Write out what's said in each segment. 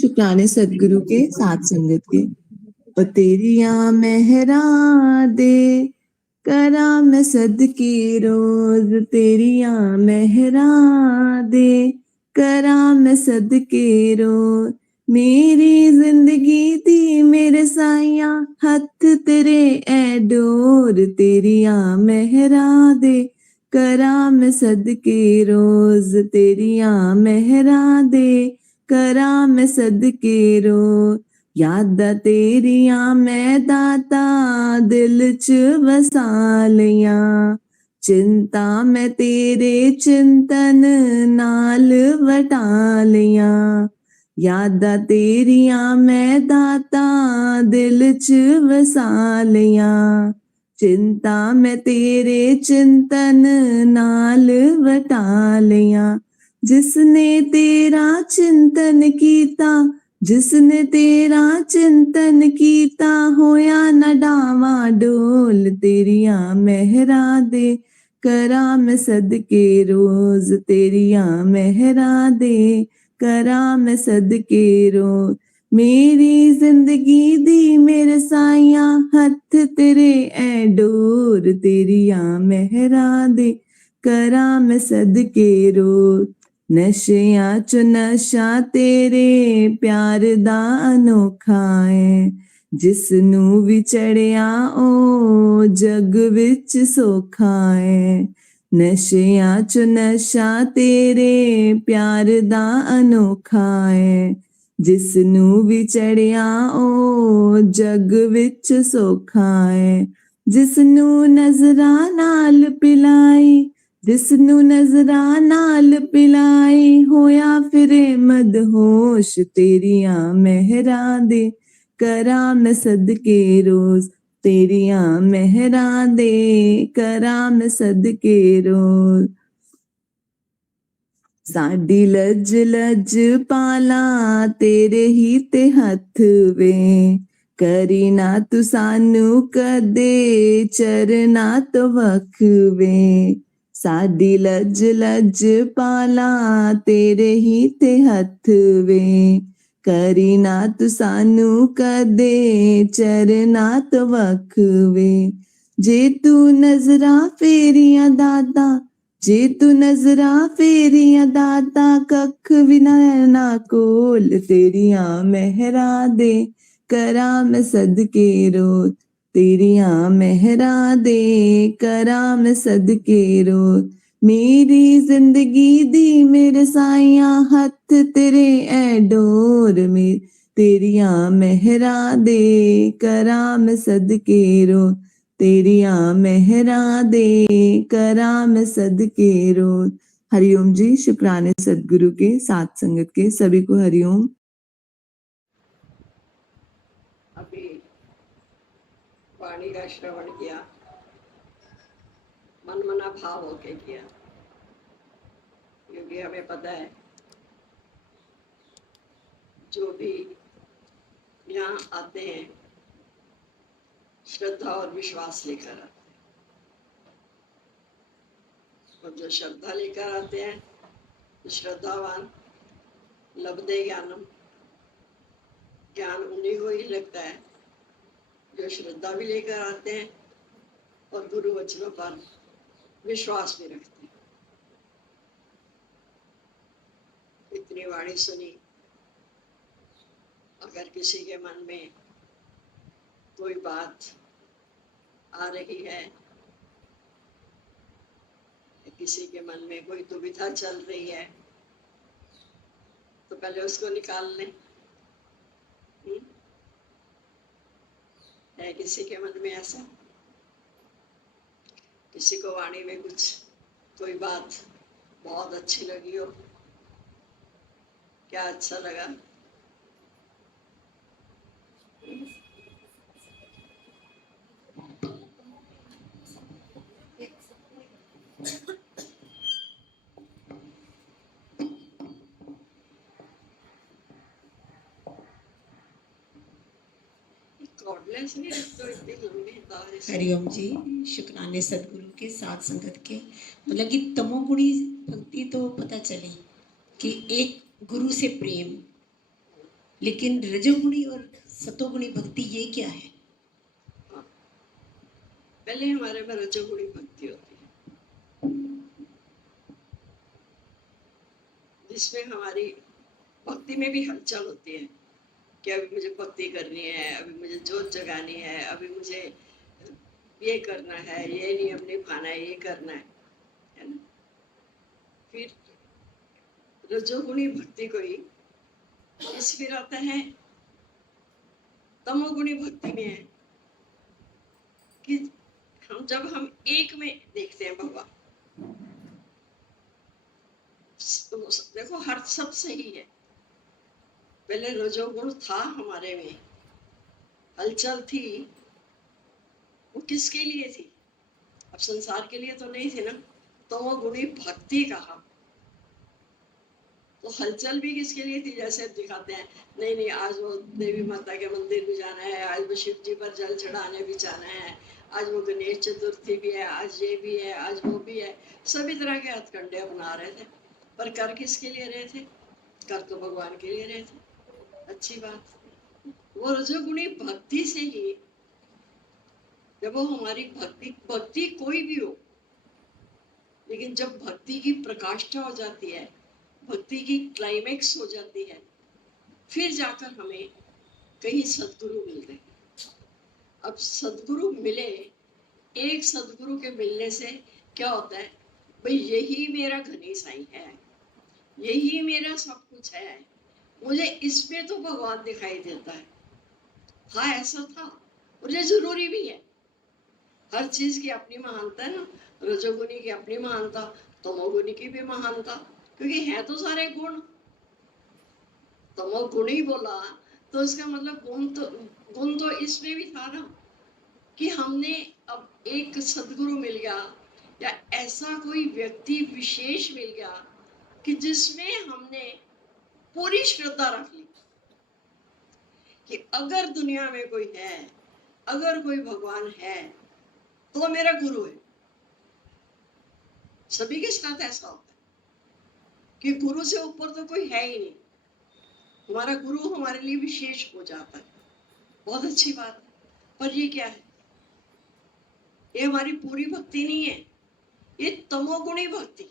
शुक्राने सदगुरु के साथ संगत के। और तेरिया मेहरा दे करा मैं सदकी रोज, तेरिया मेहरा दे करा मैं सदके रोज। मेरी जिंदगी दी मेरे साइया हथ तेरे ए डोर, तेरिया मेहरा दे करा मैं सदके रोज, तेरिया मेहरा दे करा मैं सदके रोज। यादां तेरिया मैं दाता दिल च वसा लिया, चिंता मैं तेरे चिंतन नाल वटा लिया। यादां तेरिया मैं दाता दिल च वसा लिया, चिंता मैं तेरे चिंतन नाल वटा लिया। जिसने तेरा चिंतन कीता, जिसने तेरा चिंतन कीता, होया न डावा डोल, तेरिया मेहरा दे करा मैं सदके रोज, तेरिया मेहरा दे करा मैं सदके रोज। मेरी जिंदगी दी मेरे साइया हथ तेरे ए डोर, तेरिया मेहरा दे करा मैं सदके रोज। नशियां च नशा तेरे प्यार दा अनोखा है, जिसनू भी चढ़िया ओ जग विच सोखा है। नशियां च नशा तेरे प्यार दा अनोखा है, जिसनू भी चढ़िया ओ जग विच सोखा है। जिसनू नजरा नाल पिलाई, जिसनू नजरा नाल पिलाई, होया फिरे मदहोश, तेरिया मेहरा दे करा मैं सदके रोज, तेरिया मेहरा दे करा मैं सदके रोज। साडी लज लज पाला तेरे ही ते हथ वे, करी ना तू सानू कदे चरना तो वख वे। साडी लज लज पाला तेरे ही ते हथ वे, करी ना तू सानू कदे चरना तो वख वे। जे तू नजरा फेरिया दादा, जे तू नजरा फेरिया दाता, कख विना ना कोल, तेरिया मेहरा दे करा मैं सदके रोज, तेरिया मेहरा दे करा मैं सदके रोज। मेरी जिंदगी दी मेरे साइया हथ तेरे ए डोर, में तेरिया मेहरा दे करा मैं सदके रोज, तेरिया मेहरा दे करा मैं सदके रोज। हरिओम जी। शुक्राने सदगुरु के साथ संगत के सभी को हरिओम। अभी वाणी का श्रवण किया, मन मना भाव होके किया, क्योंकि हमें पता है जो भी यहाँ आते हैं श्रद्धा और विश्वास लेकर आते हैं, और जो श्रद्धा लेकर आते हैं तो श्रद्धावान लब्धे ज्ञानम, ज्ञान उन्हीं को ही लगता है जो श्रद्धा भी लेकर आते हैं और गुरु वचनों पर विश्वास भी रखते हैं। इतनी वाणी सुनी, अगर किसी के मन में कोई बात आ रही है, किसी के मन में कोई दुविधा चल रही है, तो पहले उसको निकाल लें। है किसी के मन में ऐसा? किसी को वाणी में कुछ कोई बात बहुत अच्छी लगी हो? क्या अच्छा लगा? हरिओम जी। शुक्राने सदगुरु के साथ संगत के। मतलब कि तमोगुणी भक्ति तो पता चली कि एक गुरु से प्रेम, लेकिन रजोगुणी और सतोगुणी भक्ति ये क्या है? पहले हमारे में रजोगुणी भक्ति होती है, जिसमें हमारी भक्ति में भी हलचल होती है कि अभी मुझे भक्ति करनी है, अभी मुझे जोत जगानी है, अभी मुझे ये करना है, ये नियम निभाना है, ये करना है ना। फिर रजोगुणी भक्ति को ही इस फिर आता है तमोगुणी भक्ति में है कि जब हम एक में देखते हैं भगवान, देखो हर सब सही है। पहले रजोगुण था हमारे में, हलचल थी, वो किसके लिए थी? अब संसार के लिए तो नहीं थी ना। तमोगुणी भक्ति कहा तो हलचल भी किसके लिए थी? जैसे दिखाते हैं, नहीं नहीं आज वो देवी माता के मंदिर भी जाना है, आज वो शिव जी पर जल चढ़ाने भी जाना है, आज वो गणेश चतुर्थी भी है, आज ये भी है, आज वो भी है। सभी तरह के हथकंडे बना रहे थे, पर कर किसके लिए रहे थे? कर तो भगवान के लिए रहे थे। अच्छी बात। वो रजोगुणी भक्ति से ही, जब वो हमारी भक्ति कोई भी हो, लेकिन जब भक्ति की प्रकाष्ठा हो जाती है, भक्ति की क्लाइमेक्स हो जाती है, फिर जाकर हमें कहीं सदगुरु मिलते हैं। अब सदगुरु मिले, एक सदगुरु के मिलने से क्या होता है? भाई यही मेरा घनी साईं है, यही मेरा सब कुछ है, मुझे इसमें तो भगवान दिखाई देता है। हाँ ऐसा था, मुझे जरूरी भी है। हर चीज की अपनी महानता है ना। रजोगुणी की अपनी महानता, तमोगुणी की भी महानता, क्योंकि है तो सारे गुण। तमोगुणी बोला तो इसका मतलब गुण तो इसमें भी था ना, कि हमने अब एक सदगुरु मिल गया, या ऐसा कोई व्यक्ति विशेष मिल गया कि जिसमें हमने पूरी श्रद्धा रख ली कि अगर दुनिया में कोई है, अगर कोई भगवान है तो मेरा गुरु है। सभी के साथ ऐसा होता है कि गुरु से ऊपर तो कोई है ही नहीं, हमारा गुरु हमारे लिए विशेष हो जाता है। बहुत अच्छी बात है। पर ये क्या है? ये हमारी पूरी भक्ति नहीं है, ये तमोगुणी भक्ति,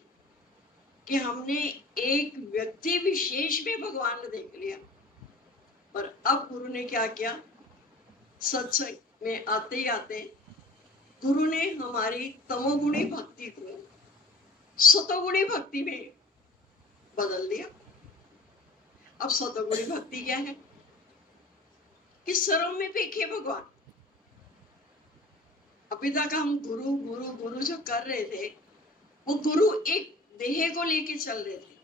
कि हमने एक व्यक्ति विशेष में भगवान देख लिया। पर अब गुरु ने क्या किया? सत्संग में आते ही आते गुरु ने हमारी तमोगुणी भक्ति को सतोगुणी भक्ति में बदल दिया। अब सतोगुणी भक्ति क्या है? कि सर्व में पेखे भगवान। अभी तक हम गुरु गुरु गुरु जो कर रहे थे, वो गुरु एक देह को लेके चल रहे थे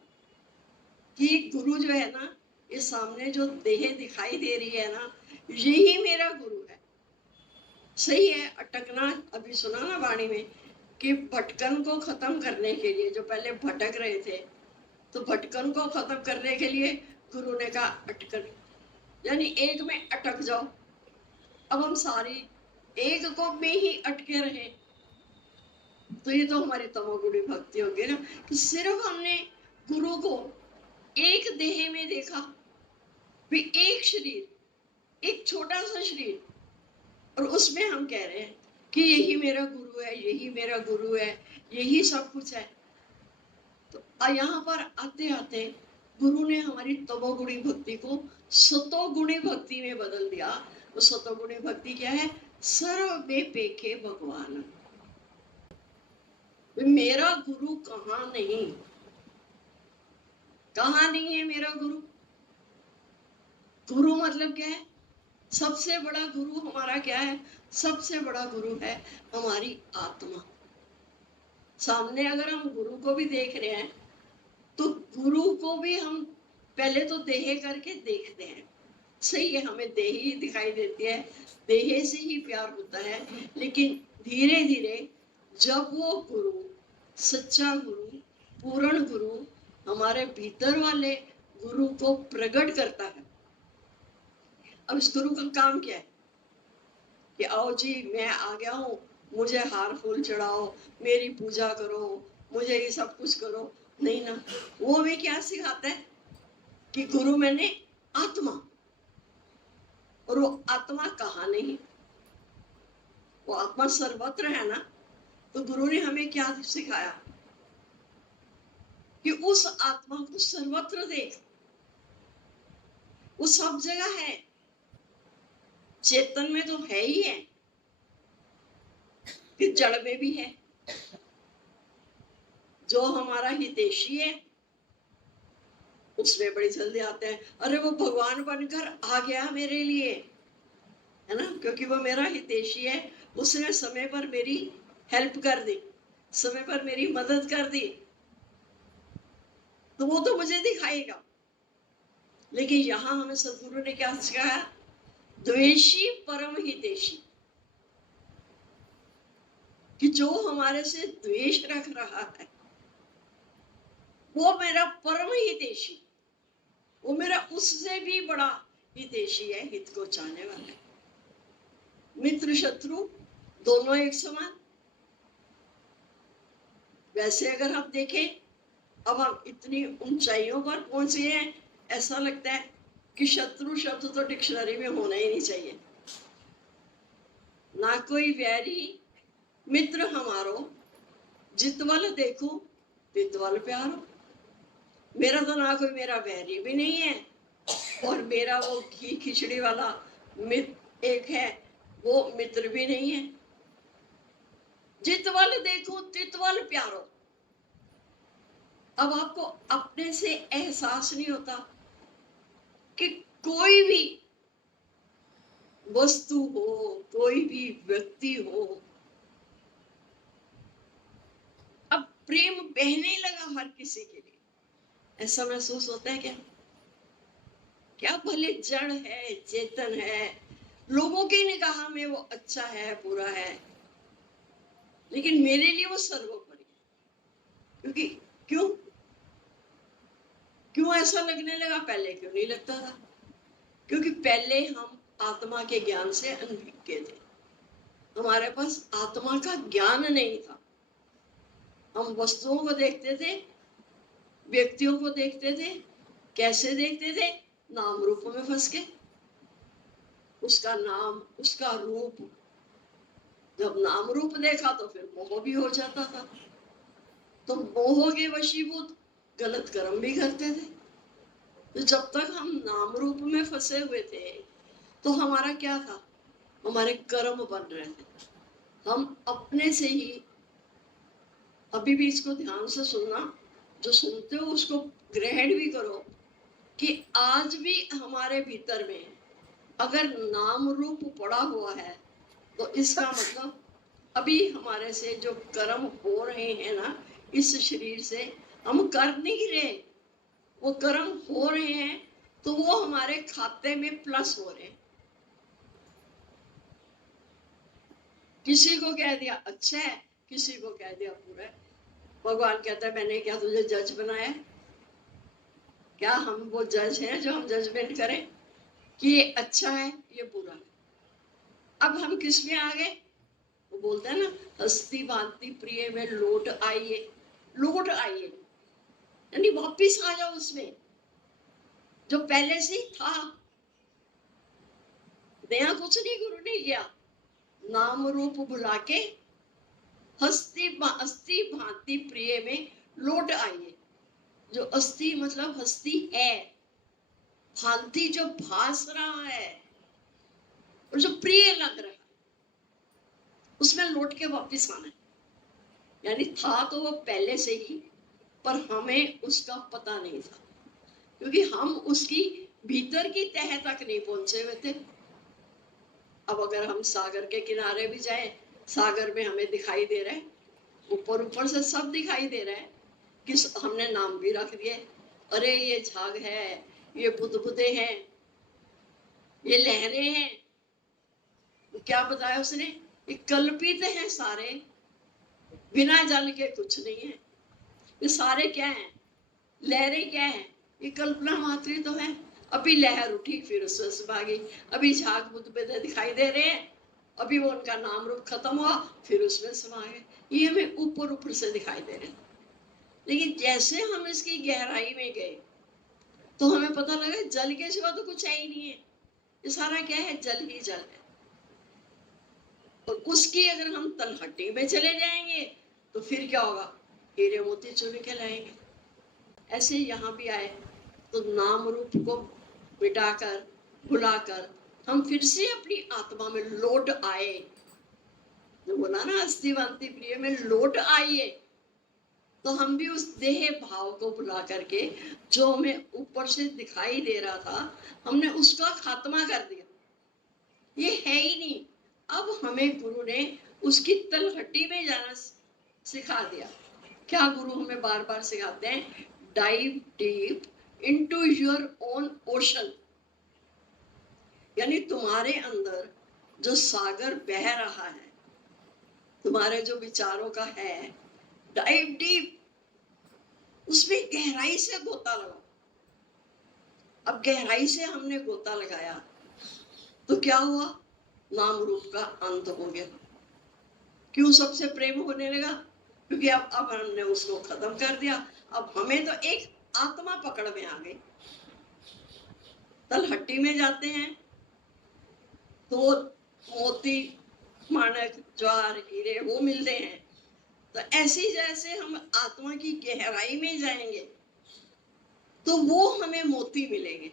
कि गुरु जो है ना, ये सामने जो देह दिखाई दे रही है ना, यही मेरा गुरु है। सही है, अटकना अभी सुना ना वाणी में कि भटकन को खत्म करने के लिए, जो पहले भटक रहे थे, तो भटकन को खत्म करने के लिए गुरु ने कहा अटकन, यानी एक में अटक जाओ। अब हम सारी एक को में ही अटके रहे, तो ये तो हमारी तमोगुणी भक्ति होगी ना, कि सिर्फ हमने गुरु को एक देह में देखा, भी एक शरीर, एक छोटा सा शरीर, और उसमें हम कह रहे हैं कि यही मेरा गुरु है, यही मेरा गुरु है, यही सब कुछ है। तो यहाँ पर आते आते गुरु ने हमारी तमोगुणी भक्ति को सतोगुणी भक्ति में बदल दिया। वो सतोगुणी भक्ति क्या है? सर्व में पेखे भगवान। मेरा गुरु कहाँ नहीं, कहाँ नहीं है मेरा गुरु। गुरु मतलब क्या है? सबसे बड़ा गुरु हमारा क्या है? सबसे बड़ा गुरु है हमारी आत्मा। सामने अगर हम गुरु को भी देख रहे हैं, तो गुरु को भी हम पहले तो देह करके देखते हैं। सही है, हमें देह ही दिखाई देती है, देह से ही प्यार होता है। लेकिन धीरे धीरे जब वो गुरु, सच्चा गुरु, पूर्ण गुरु हमारे भीतर वाले गुरु को प्रकट करता है। अब इस गुरु का काम क्या है? कि आओ जी मैं आ गया हूँ, मुझे हार फूल चढ़ाओ, मेरी पूजा करो, मुझे ये सब कुछ करो। नहीं ना, वो भी क्या सिखाता है कि गुरु मैंने आत्मा, और वो आत्मा कहाँ नहीं, वो आत्मा सर्वत्र है ना। तो गुरु ने हमें क्या सिखाया कि उस आत्मा को सर्वत्र देख, वो सब जगह है, चेतन में तो है ही है, फिर जड़ में भी है। जो हमारा हितैषी है उसमें बड़ी जल्दी आते हैं, अरे वो भगवान बनकर आ गया मेरे लिए, है ना, क्योंकि वो मेरा हितैषी है, उसने समय पर मेरी हेल्प कर दी, समय पर मेरी मदद कर दी, तो वो तो मुझे दिखाएगा। लेकिन यहाँ हमें सदगुरु ने क्या सिखाया, द्वेषी परम हितैषी, कि जो हमारे से द्वेष रख रहा है वो मेरा परम हितैषी, वो मेरा उससे भी बड़ा हितैषी है, हित को चाहने वाला है। मित्र शत्रु दोनों एक समान। वैसे अगर हम देखें, अब हम इतनी ऊंचाइयों पर पहुंचे हैं, ऐसा लगता है कि शत्रु शब्द तो डिक्शनरी में होना ही नहीं चाहिए। ना कोई वैरी मित्र हमारो, जितवल देखो तितवल प्यारो। मेरा तो ना कोई मेरा वैरी भी नहीं है, और मेरा वो घी खिचड़ी वाला मित्र एक है, वो मित्र भी नहीं है। जितवल देखो तितवल प्यारो। अब आपको अपने से एहसास नहीं होता कि कोई भी वस्तु हो, कोई भी व्यक्ति हो, अब प्रेम बहने लगा हर किसी के लिए, ऐसा महसूस होता है क्या? क्या भले जड़ है, चेतन है, लोगों की निगाह में वो अच्छा है, बुरा है, लेकिन मेरे लिए वो सर्वोपरि है। क्योंकि क्यों क्यों ऐसा लगने लगा? पहले क्यों नहीं लगता था? क्योंकि पहले हम आत्मा के ज्ञान से अनभिज्ञ थे, हमारे पास आत्मा का ज्ञान नहीं था। हम वस्तुओं को देखते थे, व्यक्तियों को देखते थे, कैसे देखते थे? नाम रूप में फंस के। उसका नाम, उसका रूप, जब नाम रूप देखा तो फिर मोह भी हो जाता था, तो मोह के वशीभूत गलत कर्म भी करते थे। तो जब तक हम नाम रूप में फंसे हुए थे तो हमारा क्या था? हमारे कर्म बन रहे थे, हम अपने से ही। अभी भी इसको ध्यान से सुनना, जो सुनते हो उसको ग्रहण भी करो, कि आज भी हमारे भीतर में अगर नाम रूप पड़ा हुआ है तो इसका मतलब अभी हमारे से जो कर्म हो रहे हैं ना, इस शरीर से हम कर नहीं रहे, वो कर्म हो रहे हैं, तो वो हमारे खाते में प्लस हो रहे हैं। किसी को कह दिया अच्छा है, किसी को कह दिया बुरा है। भगवान कहता है मैंने क्या तुझे जज बनाया? क्या हम वो जज हैं जो हम जजमेंट करें कि ये अच्छा है, ये बुरा है? अब हम किस में आ गए? वो बोलते हैं ना, हस्ती भांति प्रिय में लौट आइए, लौट आइए, यानी वापिस आ जाओ उसमें जो पहले से था। नया कुछ नहीं गुरु ने किया, नाम रूप भुला के हस्ती भांति प्रिय में लौट आइए। जो अस्थि मतलब हस्ती है, भांति जो भास रहा है और जो प्रिय लग रहा है, उसमें लौट के वापिस आना है। यानी था तो वो पहले से ही, पर हमें उसका पता नहीं था, क्योंकि हम उसकी भीतर की तह तक नहीं पहुंचे हुए थे। अब अगर हम सागर के किनारे भी जाएं, सागर में हमें दिखाई दे रहा है, ऊपर ऊपर से सब दिखाई दे रहा है, कि हमने नाम भी रख दिए, अरे ये झाग है, ये बुदबुदे हैं, ये लहरें हैं। क्या बताया उसने? ये कल्पित हैं सारे, बिना जल के कुछ नहीं है। ये सारे क्या हैं? लहरें क्या हैं? ये कल्पना मात्र तो है। अभी लहर उठी फिर उससे भागी, अभी झाग बुदबुदे दिखाई दे रहे हैं, अभी वो उनका नाम रूप खत्म हुआ फिर उसमें समा गए। ये हमें ऊपर ऊपर से दिखाई दे रहे हैं, लेकिन जैसे हम इसकी गहराई में गए तो हमें पता लगा जल के सिवा तो कुछ है ही नहीं है। ये सारा क्या है? जल ही जल है। और उसकी अगर हम तलहटी में चले जाएंगे तो फिर क्या होगा? हीरे मोती चुन के लाएंगे। ऐसे यहाँ भी आए तो नाम रूप को मिटाकर भुलाकर हम फिर से अपनी आत्मा में लौट आए। जो बोला ना अस्थिवंती प्रिय में लौट आइए, तो हम भी उस देह भाव को भुला करके जो हमें ऊपर से दिखाई दे रहा था, हमने उसका खात्मा कर दिया। ये है ही नहीं। अब हमें गुरु ने उसकी तलहटी में जाना सिखा दिया। क्या गुरु हमें बार बार सिखाते हैं? Dive deep into your own ocean, यानी तुम्हारे अंदर जो सागर बह रहा है, तुम्हारे जो विचारों का है, डाइव डीप, उसमें गहराई से गोता लगाओ। अब गहराई से हमने गोता लगाया तो क्या हुआ? नाम रूप का अंत हो गया। क्यों सबसे प्रेम होने लगा? क्योंकि अब हमने उसको खत्म कर दिया। अब हमें तो एक आत्मा पकड़ में आ गई। तलहट्टी में जाते हैं तो मोती माणक ज्वार हीरे वो मिलते हैं। तो ऐसे जैसे हम आत्मा की गहराई में जाएंगे तो वो हमें मोती मिलेंगे।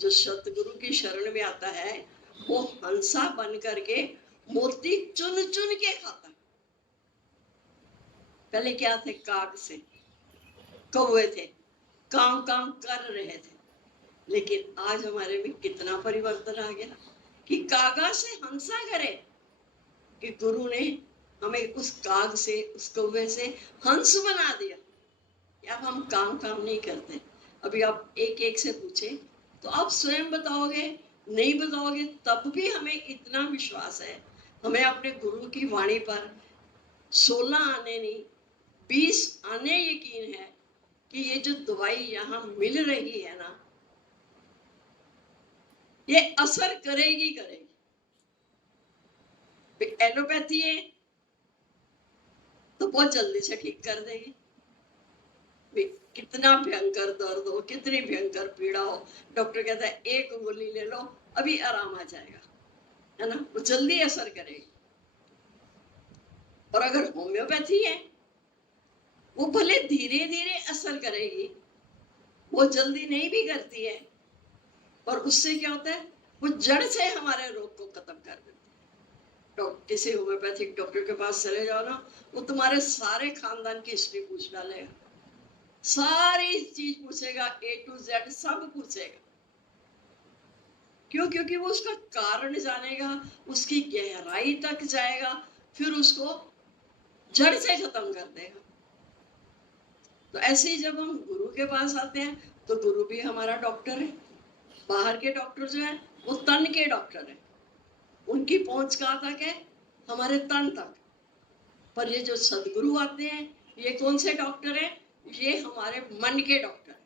जो सतगुरु की शरण में आता है वो हंसा बन करके मोती चुन चुन के खाता है। पहले क्या थे? काग से कौवे थे, काम काम कर रहे थे। लेकिन आज हमारे में कितना परिवर्तन आ गया कि कागा से हंसा करे, कि गुरु ने हमें उस काग से, उस कौवे से हंस बना दिया। अब हम काम काम नहीं करते। अभी आप एक एक से पूछे तो आप स्वयं बताओगे, नहीं बताओगे तब भी हमें इतना विश्वास है, हमें अपने गुरु की वाणी पर 16 आने नहीं 20 आने यकीन है कि ये जो दवाई यहाँ मिल रही है ना, ये असर करेगी करेगी। एलोपैथी है तो बहुत जल्दी से ठीक कर देगी। कितना भयंकर दर्द हो, कितनी भयंकर पीड़ा हो, डॉक्टर कहता है एक गोली ले लो अभी आराम आ जाएगा, है ना? वो जल्दी असर करेगी। और अगर होम्योपैथी है वो भले धीरे धीरे असर करेगी, वो जल्दी नहीं भी करती है, पर उससे क्या होता है? वो जड़ से हमारे रोग को खत्म कर देती है। किसी होम्योपैथिक डॉक्टर के पास चले जाओ ना, वो तुम्हारे सारे खानदान की हिस्ट्री पूछ डालेगा, सारी चीज पूछेगा, A to Z सब पूछेगा। क्यों? क्योंकि वो उसका कारण जानेगा, उसकी गहराई तक जाएगा, फिर उसको जड़ से खत्म कर देगा। तो ऐसे ही जब हम गुरु के पास आते हैं तो गुरु भी हमारा डॉक्टर है। बाहर के डॉक्टर जो है वो तन के डॉक्टर है, उनकी पहुंच कहाँ तक है? हमारे तन तक। पर ये जो सदगुरु आते हैं ये कौन से डॉक्टर है? ये हमारे मन के डॉक्टर है।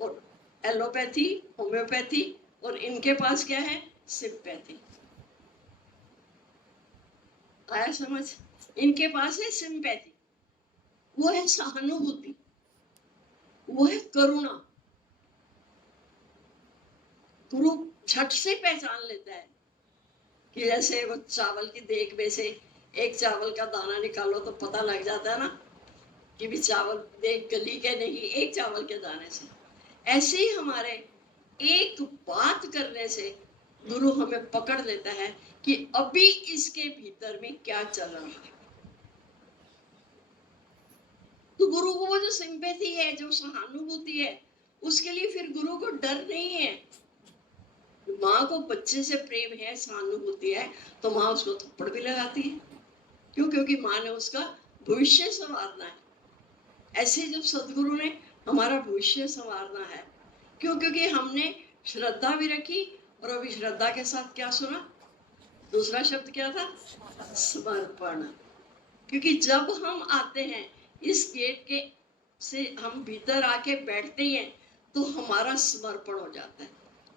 और एलोपैथी, होम्योपैथी और इनके पास क्या है? सिम्पैथी। आया समझ? इनके पास है सिम्पैथी, वो है सहानुभूति, वो है करुणा। गुरु झट से पहचान लेता है कि जैसे वो चावल की देग में से एक चावल का दाना निकालो तो पता लग जाता है ना कि भी चावल देग गली के नहीं, एक चावल के दाने से। ऐसे ही हमारे एक बात करने से गुरु हमें पकड़ लेता है कि अभी इसके भीतर में क्या चल रहा है। तो गुरु को वो जो सिंपैथी है, जो सहानुभूति है, उसके लिए फिर गुरु को डर नहीं है। माँ को बच्चे से प्रेम है, सहानुभूति है, तो माँ उसको थप्पड़ भी लगाती है। क्यों? क्योंकि माँ ने उसका भविष्य संवारना है। ऐसे जब सदगुरु ने हमारा भविष्य संवारना है, क्यों? क्योंकि हमने श्रद्धा भी रखी, और अभी श्रद्धा के साथ क्या सुना? दूसरा शब्द क्या था? समर्पण। क्योंकि जब हम आते हैं इस गेट के से, हम भीतर आके बैठते हैं तो हमारा समर्पण हो जाता है,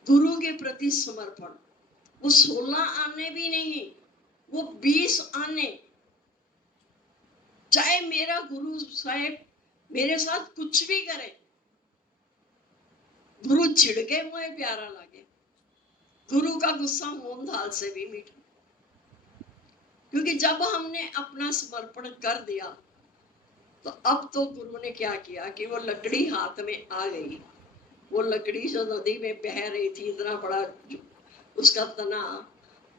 गुरु के प्रति समर्पण। वो 16 आने भी नहीं, वो 20 आने, चाहे मेरा गुरु साहेब मेरे साथ कुछ भी करे, गुरु छिड़के मुझे प्यारा लगे, गुरु का गुस्सा मूंग दाल से भी मीठा, क्योंकि जब हमने अपना समर्पण कर दिया तो अब तो गुरु ने क्या किया कि वो लकड़ी हाथ में आ गई। वो लकड़ी जो नदी में बह रही थी, इतना बड़ा उसका तना,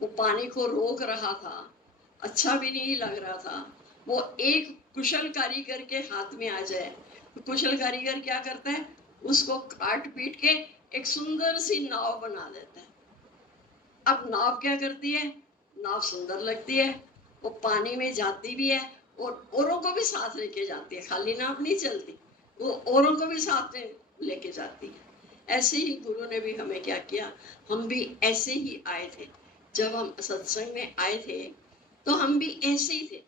वो पानी को रोक रहा था, अच्छा भी नहीं लग रहा था। वो एक कुशल कारीगर के हाथ में आ जाए तो कुशल कारीगर क्या करता है, उसको काट पीट के एक सुंदर सी नाव बना देता है। अब नाव क्या करती है, नाव सुंदर लगती है, वो पानी में जाती भी है और औरों को भी साथ लेके जाती है, खाली नाव नहीं चलती, वो औरों को भी साथ में लेके जाती है। ऐसे ही गुरु ने भी हमें क्या किया, हम भी ऐसे ही आए थे। जब हम सत्संग में आए थे तो हम भी ऐसे ही थे।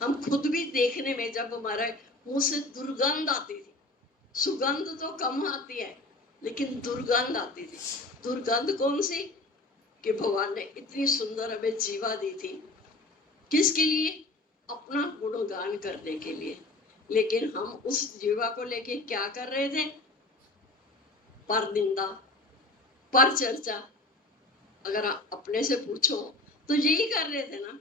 हम खुद भी देखने में, जब हमारे मुंह से दुर्गंध आती थी, सुगंध तो कम आती है लेकिन दुर्गंध आती थी। दुर्गंध कौन सी, कि भगवान ने इतनी सुंदर हमें जीवा दी थी, किसके लिए, अपना गुणगान करने के लिए। लेकिन हम उस जीवा को लेके क्या कर रहे थे, पर निंदा, पर चर्चा। अगर आप अपने से पूछो तो यही कर रहे थे ना।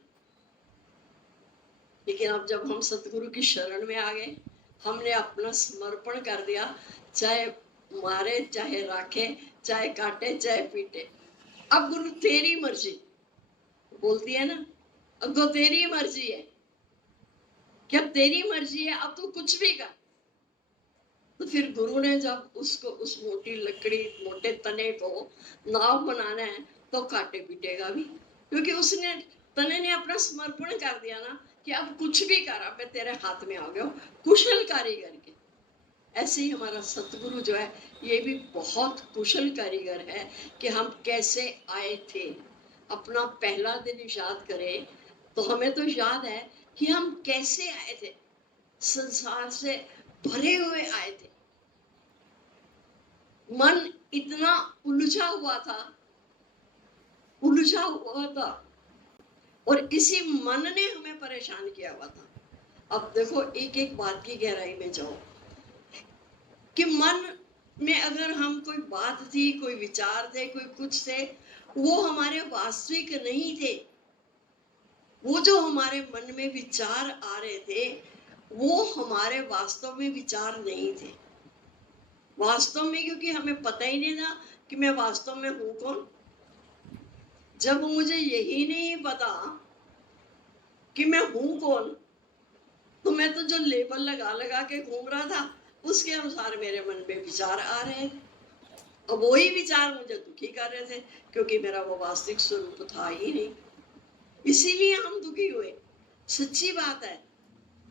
लेकिन अब जब हम सतगुरु की शरण में आ गए, हमने अपना समर्पण कर दिया, चाहे मारे चाहे राखे, चाहे काटे चाहे पीटे, अब गुरु तेरी मर्जी बोलती है ना, अब तो तेरी मर्जी है, क्या तेरी मर्जी है, अब तू कुछ भी कर। तो फिर गुरु ने जब उसको उस मोटी लकड़ी, मोटे तने को नाव बनाना है तो काटे पीटेगा भी, क्योंकि उसने, तने ने अपना समर्पण कर दिया ना कि अब कुछ भी कर, अब मैं तेरे हाथ में आ गया, कुशल कारीगर के। ऐसे ही हमारा सतगुरु जो है ये भी बहुत कुशल कारीगर है कि हम कैसे आए थे। अपना पहला दिन याद करें तो हमें तो याद है कि हम कैसे आए थे, संसार से भरे हुए आए थे। मन इतना उलझा हुआ था, उलझा हुआ था, और इसी मन ने हमें परेशान किया हुआ था। अब देखो एक एक बात की गहराई में जाओ कि मन में अगर हम कोई बात थी, कोई विचार थे, कोई कुछ थे, वो हमारे वास्तविक नहीं थे। वो जो हमारे मन में विचार आ रहे थे वो हमारे वास्तव में विचार नहीं थे। वास्तव में, क्योंकि हमें पता ही नहीं था कि मैं वास्तव में हूं कौन। जब मुझे यही नहीं पता कि मैं हूं कौन, तो मैं तो जो लेबल लगा लगा के घूम रहा था उसके अनुसार मेरे मन में विचार आ रहे थे। अब वही विचार मुझे दुखी कर रहे थे, क्योंकि मेरा वो वास्तविक स्वरूप था ही नहीं। इसीलिए हम दुखी हुए। सच्ची बात है।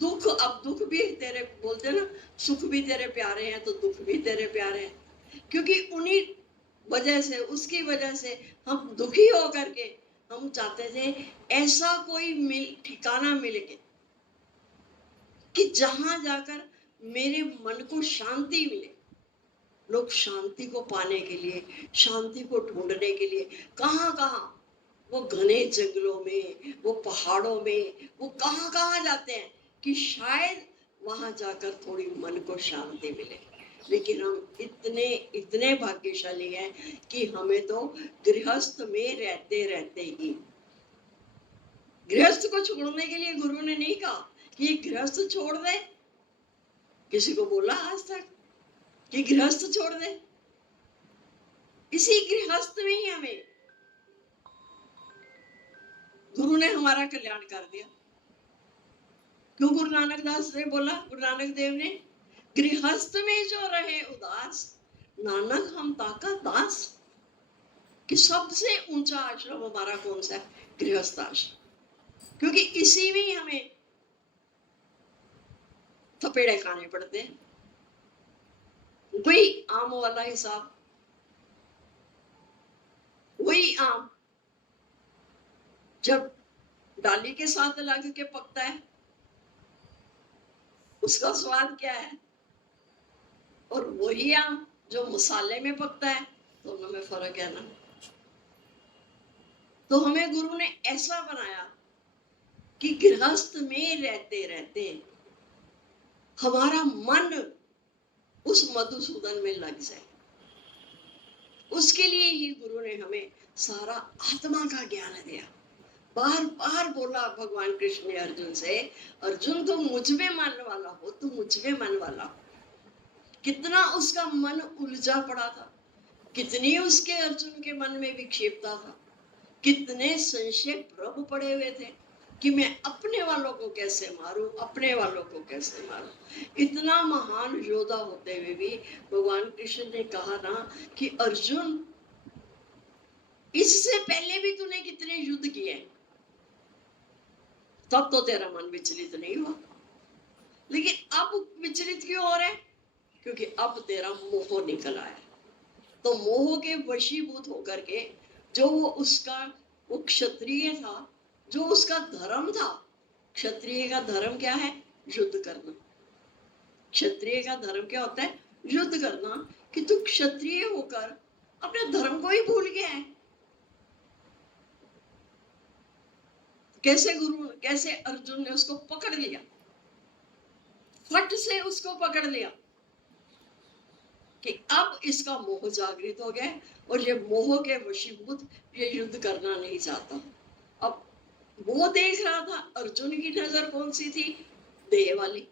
दुख, अब दुख भी तेरे, बोलते ना, सुख भी तेरे प्यारे हैं तो दुख भी तेरे प्यारे हैं, क्योंकि उन्हीं वजह से, उसकी वजह से हम दुखी हो करके हम चाहते थे ऐसा कोई ठिकाना मिल के कि जहां जाकर मेरे मन को शांति मिले। लोग शांति को पाने के लिए, शांति को ढूंढने के लिए कहां कहां, वो घने जंगलों में, वो पहाड़ों में, वो कहां कहां जाते हैं कि शायद वहां जाकर थोड़ी मन को शांति मिले। लेकिन हम इतने इतने भाग्यशाली हैं कि हमें तो गृहस्थ में रहते रहते ही, गृहस्थ को छोड़ने के लिए गुरु ने नहीं कहा कि गृहस्थ छोड़ दे। किसी को बोला आज तक कि गृहस्थ छोड़ दे? इसी गृहस्थ में ही हमें गुरु ने हमारा कल्याण कर दिया। क्यों गुरु नानक दास ने बोला, गुरु नानक देव ने, गृहस्थ में जो रहे उदास, नानक हम ताका दास। कि सबसे ऊंचा आश्रम हमारा कौन सा है? गृहस्थ आश्रम। क्योंकि इसी में ही हमें थपेड़े खाने पड़ते हैं। वही आम वाला हिसाब, वही आम जब डाली के साथ लग के पकता है उसका स्वाद क्या है, और वही आम जो मसाले में पकता है, दोनों में फर्क है ना। तो हमें गुरु ने ऐसा बनाया कि गृहस्थ में रहते रहते हमारा मन उस मधुसूदन में लग जाए। उसके लिए ही गुरु ने हमें सारा आत्मा का ज्ञान दिया। बार बार बोला भगवान कृष्ण ने अर्जुन से, अर्जुन तुम मुझ में मन वाला हो, तुम मुझ में मन वाला हो। कितना उसका मन उलझा पड़ा था, कितनी उसके अर्जुन के मन में विक्षेपता था, कितने संशय प्रभु पड़े हुए थे कि मैं अपने वालों को कैसे मारूं, अपने वालों को कैसे मारूं। इतना महान योद्धा होते हुए भी भगवान कृष्ण ने कहा ना कि अर्जुन, इससे पहले भी तूने कितने युद्ध किए, तब तो तेरा मन विचलित नहीं हुआ, लेकिन अब विचलित क्यों हो रहा है? क्योंकि अब तेरा मोह निकल आया। तो मोह के वशीभूत होकर के जो वो क्षत्रिय था, जो उसका धर्म था। क्षत्रिय का धर्म क्या है? युद्ध करना। क्षत्रिय का धर्म क्या होता है? युद्ध करना। कि तू क्षत्रिय होकर अपने धर्म को ही भूल गया है। कैसे अर्जुन ने उसको पकड़ लिया, फट से उसको पकड़ लिया कि अब इसका मोह जागृत हो गया और ये मोह के वशीभूत ये युद्ध करना नहीं चाहता। अब वो देख रहा था, अर्जुन की नजर कौन सी थी? देह वाली।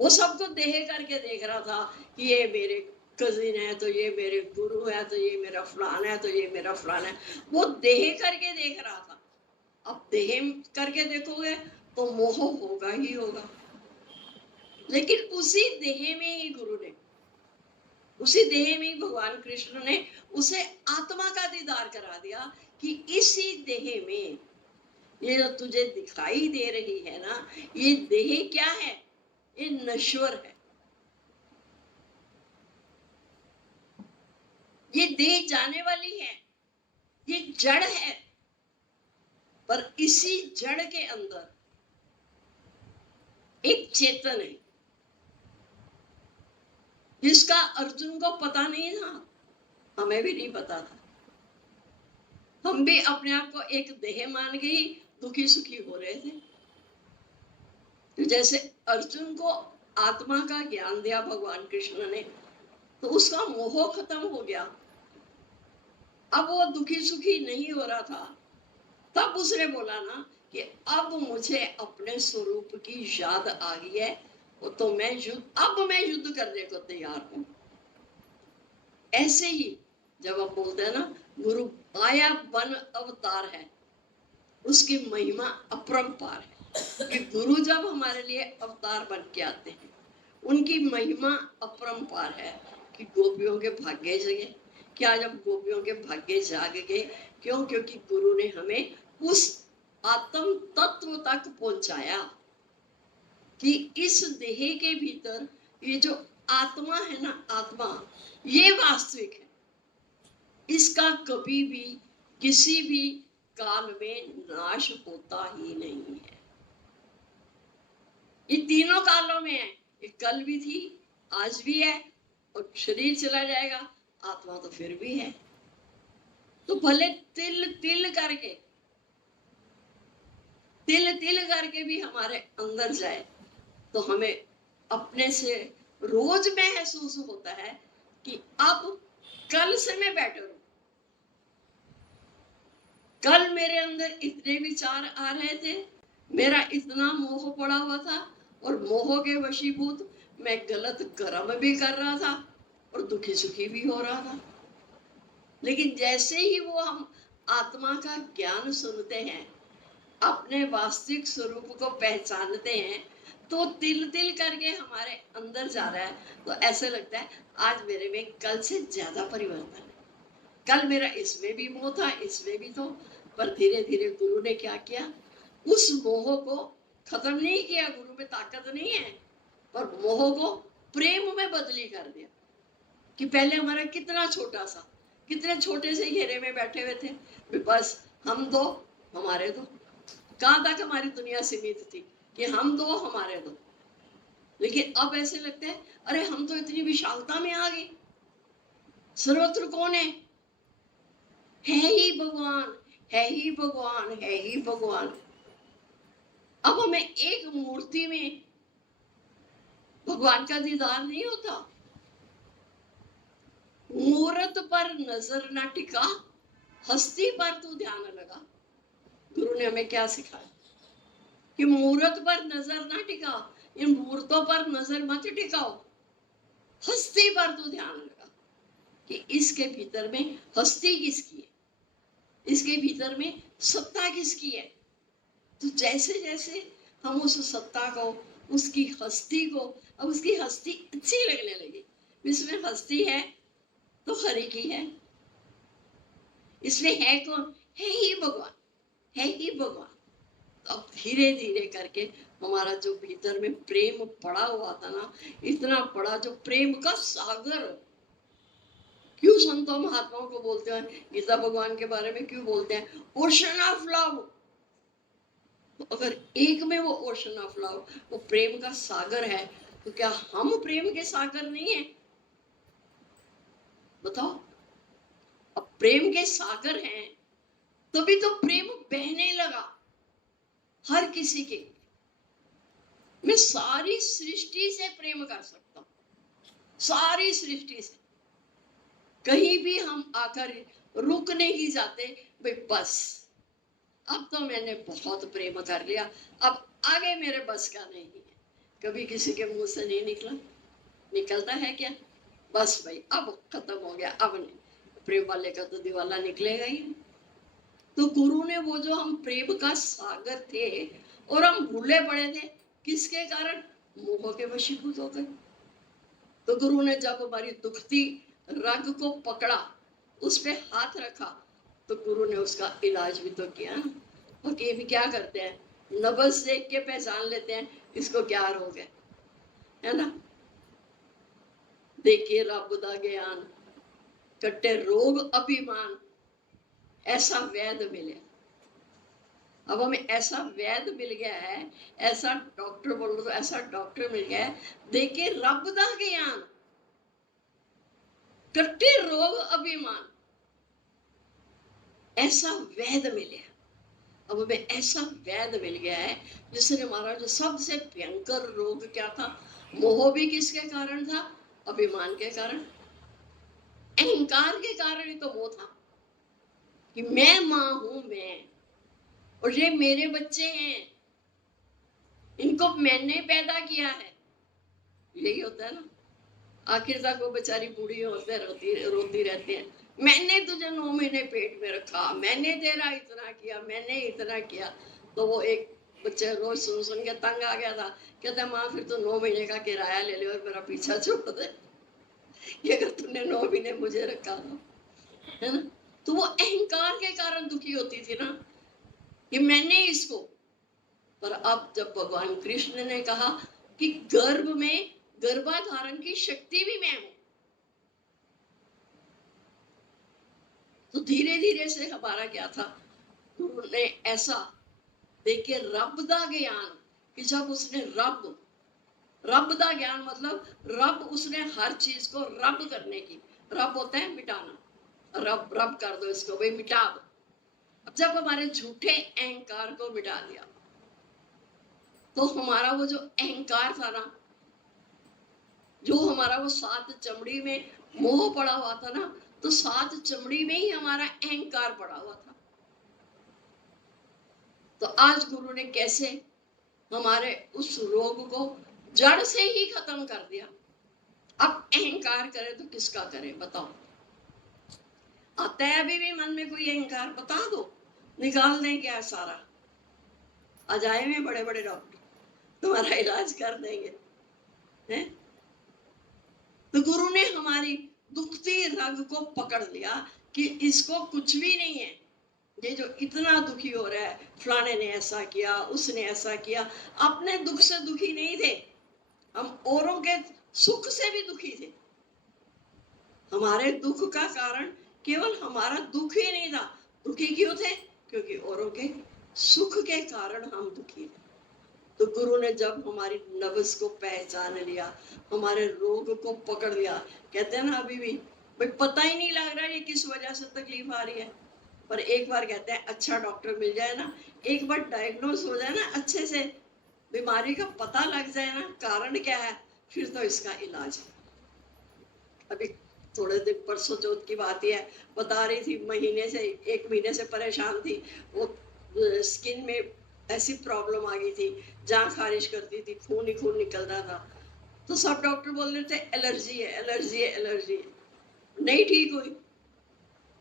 वो सबको देह करके देख रहा था कि ये मेरे कजिन है, तो ये मेरे गुरु है, तो ये मेरा फलाना है, तो ये मेरा फलाना है। वो देह करके देख रहा था। अब देह करके देखोगे तो मोह होगा ही होगा, लेकिन उसी देह में ही गुरु ने, उसी देह में भगवान कृष्ण ने उसे आत्मा का दीदार करा दिया कि इसी देह में ये जो तुझे दिखाई दे रही है ना, ये देह क्या है? ये नश्वर है। ये देह जाने वाली है, ये जड़ है। पर इसी जड़ के अंदर एक चेतन है जिसका अर्जुन को पता नहीं था, हमें भी नहीं पता था। हम भी अपने आप को एक देह मान के ही दुखी सुखी हो रहे थे। तो जैसे अर्जुन को आत्मा का ज्ञान दिया भगवान कृष्ण ने, तो उसका मोह खत्म हो गया। अब वो दुखी सुखी नहीं हो रहा था। तब उसने बोला ना कि अब मुझे अपने स्वरूप की याद आ गई है, तो मैं युद्ध करने को तैयार हूं। ऐसे ही जब हम बोलते हैं ना, गुरु आया वन अवतार है, उसकी महिमा अपरंपार है। कि गुरु जब हमारे लिए अवतार बन के आते हैं, उनकी महिमा अपरंपार है कि गोपियों के भाग्य जगे। क्या जब गोपियों के भाग्य जाग गए? क्यों? क्योंकि गुरु ने हमें उस आत्म तत्व तक पहुंचाया कि इस देह के भीतर ये जो आत्मा है ना, आत्मा ये वास्तविक है। इसका कभी भी किसी भी काल में नाश होता ही नहीं है। ये तीनों कालों में है। ये कल भी थी, आज भी है, और शरीर चला जाएगा, आत्मा तो फिर भी है। तो भले तिल तिल करके भी हमारे अंदर जाए, तो हमें अपने से रोज महसूस होता है कि अब कल से मैं बेटर हूं। कल मेरे अंदर इतने विचार आ रहे थे, मेरा इतना मोह पड़ा हुआ था, और मोह के वशीभूत मैं गलत कर्म भी कर रहा था और दुखी सुखी भी हो रहा था। लेकिन जैसे ही वो हम आत्मा का ज्ञान सुनते हैं, अपने वास्तविक स्वरूप को पहचानते हैं, तो तिल तिल करके हमारे अंदर जा रहा है। तो ऐसे लगता है आज मेरे में कल से ज्यादा परिवर्तन है। कल मेरा इसमें भी मोह था, इसमें भी तो, पर धीरे धीरे गुरु ने क्या किया? उस मोह को खत्म नहीं किया। गुरु में ताकत नहीं है, पर मोह को प्रेम में बदली कर दिया। कि पहले हमारा कितना छोटा सा, कितने छोटे से घेरे में बैठे हुए थे, बस हम दो हमारे दो। कहाँ तक हमारी दुनिया सीमित थी कि हम दो हमारे दो। लेकिन अब ऐसे लगता है अरे हम तो इतनी विशालता में आ गए। सर्वत्र कौन है ही भगवान, है ही भगवान, है ही भगवान। अब हमें एक मूर्ति में भगवान का दीदार नहीं होता। मूरत पर नजर ना टिका, हस्ती पर तू ध्यान लगा। गुरु ने हमें क्या सिखाया कि मूरत पर नजर ना टिका, इन मूर्तों पर नजर मत टिकाओ, हस्ती पर तू ध्यान लगा कि इसके भीतर में हस्ती किसकी है, इसके भीतर में सत्ता किसकी है। तो जैसे जैसे हम उस सत्ता को, उसकी हस्ती को, अब उसकी हस्ती अच्छी लगने लगी, इसमें हस्ती है तो हरि की है, इसमें है कौन, है ही भगवान, है ही भगवान। तो अब धीरे धीरे करके हमारा जो भीतर में प्रेम पड़ा हुआ था ना, इतना बड़ा जो प्रेम का सागर, क्यों संतों महात्माओं को बोलते हैं, गीता भगवान के बारे में क्यों बोलते हैं ओशन ऑफ लव। तो अगर एक में वो ओशन ऑफ लव, वो प्रेम का सागर है, तो क्या हम प्रेम के सागर नहीं है? बताओ। अब प्रेम के सागर हैं तभी तो प्रेम बहने लगा हर किसी के। मैं सारी सृष्टि से प्रेम कर सकता हूँ, सारी सृष्टि से। कहीं भी हम आकर रुक नहीं जाते, भाई बस अब तो मैंने बहुत प्रेम कर लिया, अब आगे मेरे बस का नहीं है। कभी किसी के मुंह से नहीं निकला, निकलता है क्या? बस भाई अब खत्म हो गया, अब नहीं। प्रेम वाले का तो दिवाला निकलेगा ही नहीं। तो गुरु ने वो जो हम प्रेम का सागर थे और हम भूले पड़े थे, किसके कारण? मोह के वशीभूत हो गए। तो गुरु ने जब हमारी दुखती रग को पकड़ा, उस पे हाथ रखा, तो गुरु ने उसका इलाज भी तो किया ना। और ये भी क्या करते हैं, नब्ज देख के पहचान लेते हैं इसको क्या रोग है ना। देखिए रब दा ज्ञान कट्टे रोग अभिमान, ऐसा वैद मिले। अब हमें ऐसा वैद मिल गया है, ऐसा डॉक्टर बोलो तो ऐसा डॉक्टर मिल गया है, देखिए रब दा ज्ञान कट्टे रोग अभिमान, ऐसा वैद मिले। अब हमें ऐसा वैद मिल गया है जिसने हमारा जो सबसे भयंकर रोग क्या था, मोह भी किसके कारण था? अभिमान के कारण, अहंकार के कारण ही तो वो था कि मैं मां हूं, मैं और ये मेरे बच्चे हैं, इनको मैंने पैदा किया है। यही होता है ना। आखिर तक वो बेचारी बूढ़ी होते रोती रहती है, मैंने तुझे 9 महीने पेट में रखा, मैंने तेरा इतना किया, मैंने इतना किया। तो वो एक बच्चे रोज सुन सुन के तंग आ गया था, कहता माँ फिर तो 9 महीने का किराया ले ले और मेरा पीछा छोड़ दे, ये अगर तूने 9 महीने मुझे रखा था, है ना। तो वो अहंकार के कारण दुखी होती थी ना कि मैंने इसको। पर अब जब भगवान कृष्ण ने कहा कि गर्भ में गर्भाधारण की शक्ति भी मैं हूं, तो धीरे धीरे से हमारा क्या था, गुरु ने ऐसा देखिए रब दा ज्ञान, कि जब उसने रब दा ज्ञान मतलब रब, उसने हर चीज को रब करने की, रब होता है मिटाना, रब रब कर दो इसको, भाई मिटा दो। अब जब हमारे झूठे अहंकार को मिटा दिया, तो हमारा वो जो अहंकार था ना, जो हमारा वो 7 चमड़ी में मोह पड़ा हुआ था ना, तो 7 चमड़ी में ही हमारा अहंकार पड़ा हुआ था। तो आज गुरु ने कैसे हमारे उस रोग को जड़ से ही खत्म कर दिया। अब अहंकार करे तो किसका करे बताओ? आता है अभी भी मन में कोई अहंकार, बता दो, निकाल दें क्या सारा। आ जाए में बड़े बड़े डॉक्टर तुम्हारा इलाज कर देंगे, हैं? तो गुरु ने हमारी दुखती रग को पकड़ लिया कि इसको कुछ भी नहीं है, ये जो इतना दुखी हो रहा है, फलाने ने ऐसा किया, उसने ऐसा किया। अपने दुख से दुखी नहीं थे हम, औरों के सुख से भी दुखी थे। हमारे दुख का कारण केवल हमारा दुख ही नहीं था। दुखी क्यों थे? क्योंकि औरों के सुख के कारण हम दुखी थे। तो गुरु ने जब हमारी नब्ज को पहचान लिया, हमारे रोग को पकड़ लिया, कहते हैं ना अभी भी भाई पता ही नहीं लग रहा है ये किस वजह से तकलीफ आ रही है, पर एक बार कहते हैं अच्छा डॉक्टर मिल जाए ना, एक बार डायग्नोज हो जाए ना, अच्छे से बीमारी का पता लग जाए ना, कारण क्या है, फिर तो इसका इलाज है। अभी थोड़े दिन परसों चौथ की बात ही है, बता रही थी महीने से 1 महीने से परेशान थी। वो स्किन में ऐसी प्रॉब्लम आ गई थी, जहाँ खारिश करती थी, खून ही खून निकल रहा था। तो सब डॉक्टर बोल रहे थे एलर्जी है, एलर्जी है, एलर्जी है, नहीं ठीक हुई।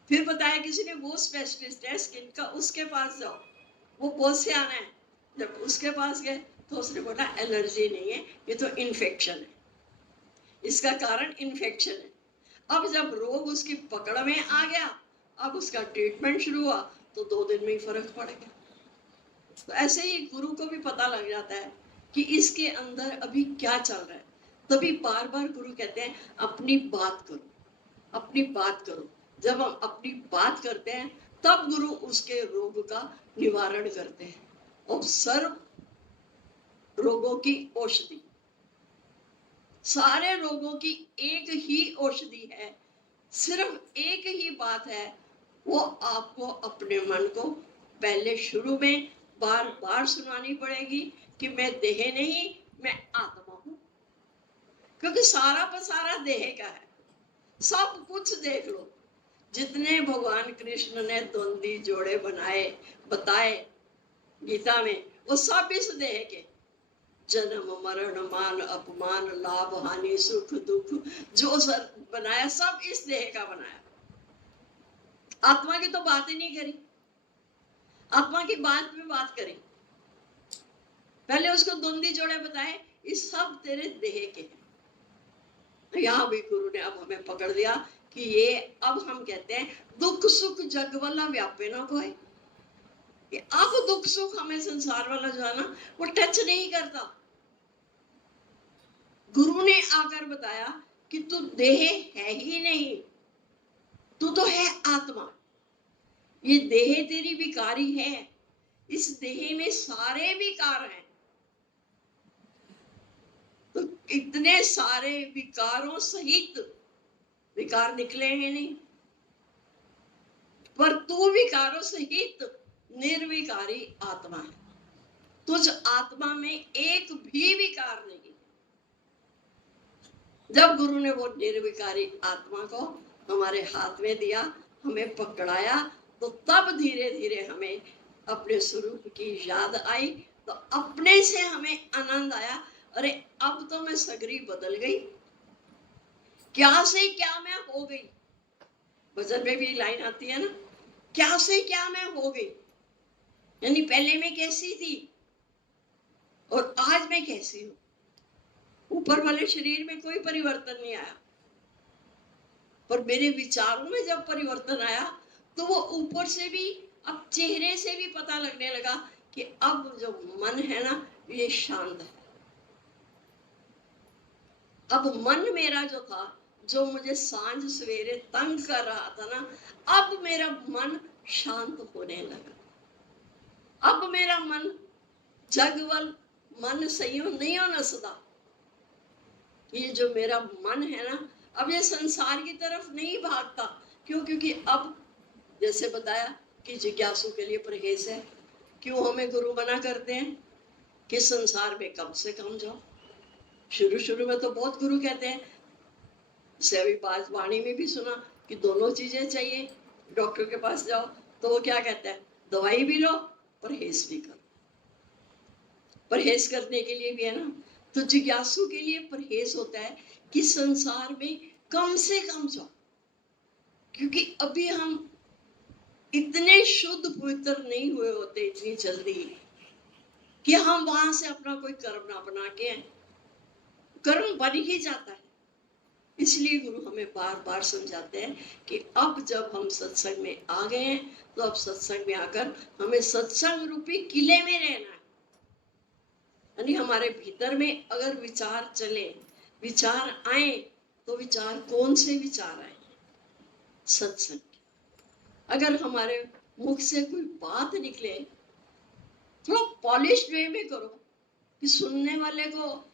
फिर बताया किसी ने वो स्पेशलिस्ट है स्किन का, उसके पास जाओ, वो बहुत से आना है। जब उसके पास गए तो उसने बोला एलर्जी नहीं है, ये तो इन्फेक्शन है, इसका कारण इन्फेक्शन है। अब जब रोग उसकी पकड़ में आ गया, अब उसका ट्रीटमेंट शुरू हुआ, तो 2 दिन में ही फर्क पड़ गया। तो ऐसे ही गुरु को भी पता लग जाता है कि इसके अंदर अभी क्या चल रहा है। तभी बार बार गुरु कहते हैं अपनी बात करो, अपनी बात करो। जब हम अपनी बात करते हैं तब गुरु उसके रोग का निवारण करते हैं। और सर्व रोगों की औषधि, सारे रोगों की एक ही औषधि है, सिर्फ एक ही बात है, वो आपको अपने मन को पहले शुरू में बार बार सुनानी पड़ेगी कि मैं देह नहीं, मैं आत्मा हूं। क्योंकि सारा पसारा देह का है, सब कुछ देख लो। जितने भगवान कृष्ण ने द्वंद्वी जोड़े बनाए बताए गीता में, वो सब इस देह के, जन्म मरण मान अपमान लाभ हानि सुख दुख, जो सर बनाया सब इस देह का बनाया। आत्मा की तो बात ही नहीं करी, आत्मा की बात में बात करी। पहले उसको द्वंद्वी जोड़े बताए, इस सब तेरे देह के हैं। यहाँ भी गुरु ने अब हमें पकड़ दिया कि ये, अब हम कहते हैं दुख सुख जग वाला व्यापे ना कोई। अब दुख सुख हमें संसार वाला जो है ना, वो टच नहीं करता। गुरु ने आकर बताया कि तू देह है ही नहीं, तू तो है आत्मा। ये देह तेरी विकारी है, इस देह में सारे विकार हैं। तो इतने सारे विकारों सहित विकार निकलेंगे नहीं, पर तू विकारों सहित निर्विकारी आत्मा है। तुझ आत्मा में एक भी विकार नहीं। जब गुरु ने वो निर्विकारी आत्मा को हमारे हाथ में दिया, हमें पकड़ाया, तो तब धीरे धीरे हमें अपने स्वरूप की याद आई। तो अपने से हमें आनंद आया, अरे अब तो मैं सगरी बदल गई, क्या से क्या मैं हो गई। भजन में भी लाइन आती है ना, क्या से क्या मैं हो गई। यानी पहले मैं कैसी थी और आज मैं कैसी हूं। ऊपर वाले शरीर में कोई परिवर्तन नहीं आया, पर मेरे विचारों में जब परिवर्तन आया तो वो ऊपर से भी, अब चेहरे से भी पता लगने लगा कि अब जो मन है ना, ये शांत है। अब मन मेरा जो था, जो मुझे सांझ सवेरे तंग कर रहा था ना, अब मेरा मन शांत होने लगा। अब मेरा मन जगवल मन संयम नहीं होना सदा। ये जो मेरा मन है ना, अब ये संसार की तरफ नहीं भागता। क्यों? क्योंकि अब जैसे बताया कि जिज्ञासु के लिए परहेज है। क्यों हमें गुरु मना करते हैं कि संसार में कम से कम जाओ। शुरू शुरू में तो बहुत गुरु कहते हैं, जैसे अभी बात वाणी में भी सुना कि दोनों चीजें चाहिए। डॉक्टर के पास जाओ तो वो क्या कहता है, दवाई भी लो परहेज भी करो। परहेज करने के लिए भी है ना, तो जिज्ञासु के लिए परहेज होता है कि संसार में कम से कम जाओ। क्योंकि अभी हम इतने शुद्ध पवित्र नहीं हुए होते इतनी जल्दी कि हम वहां से अपना कोई कर्म ना बना के, कर्म बन ही जाता है। इसलिए गुरु हमें बार बार समझाते हैं कि अब जब हम सत्संग में आ गए हैं, तो अब सत्संग में आकर हमें सत्संग रूपी किले में रहना है। यानी हमारे भीतर में अगर विचार चले, विचार आए, तो विचार कौन से विचार आए? सत्संग। अगर हमारे मुख से कोई बात निकले, थोड़ा पॉलिश्ड वे में करो कि सुनने वाले को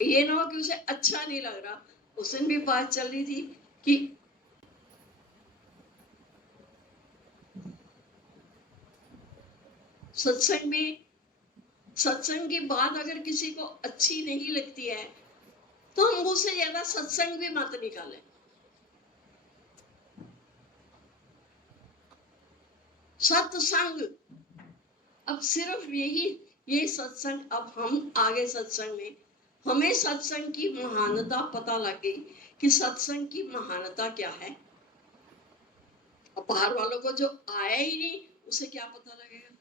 ये ना हो कि उसे अच्छा नहीं लग रहा। उस दिन भी बात चल रही थी कि सत्संग में, सत्संग की बात अगर किसी को अच्छी नहीं लगती है, तो हम उससे ज्यादा सत्संग भी मत निकालें। सत्संग। अब सिर्फ ये सत्संग, अब हम आगे सत्संग में हमें सत्संग की महानता पता लग गई कि सत्संग की महानता क्या है। अब बाहर वालों को जो आया ही नहीं उसे क्या पता लगेगा?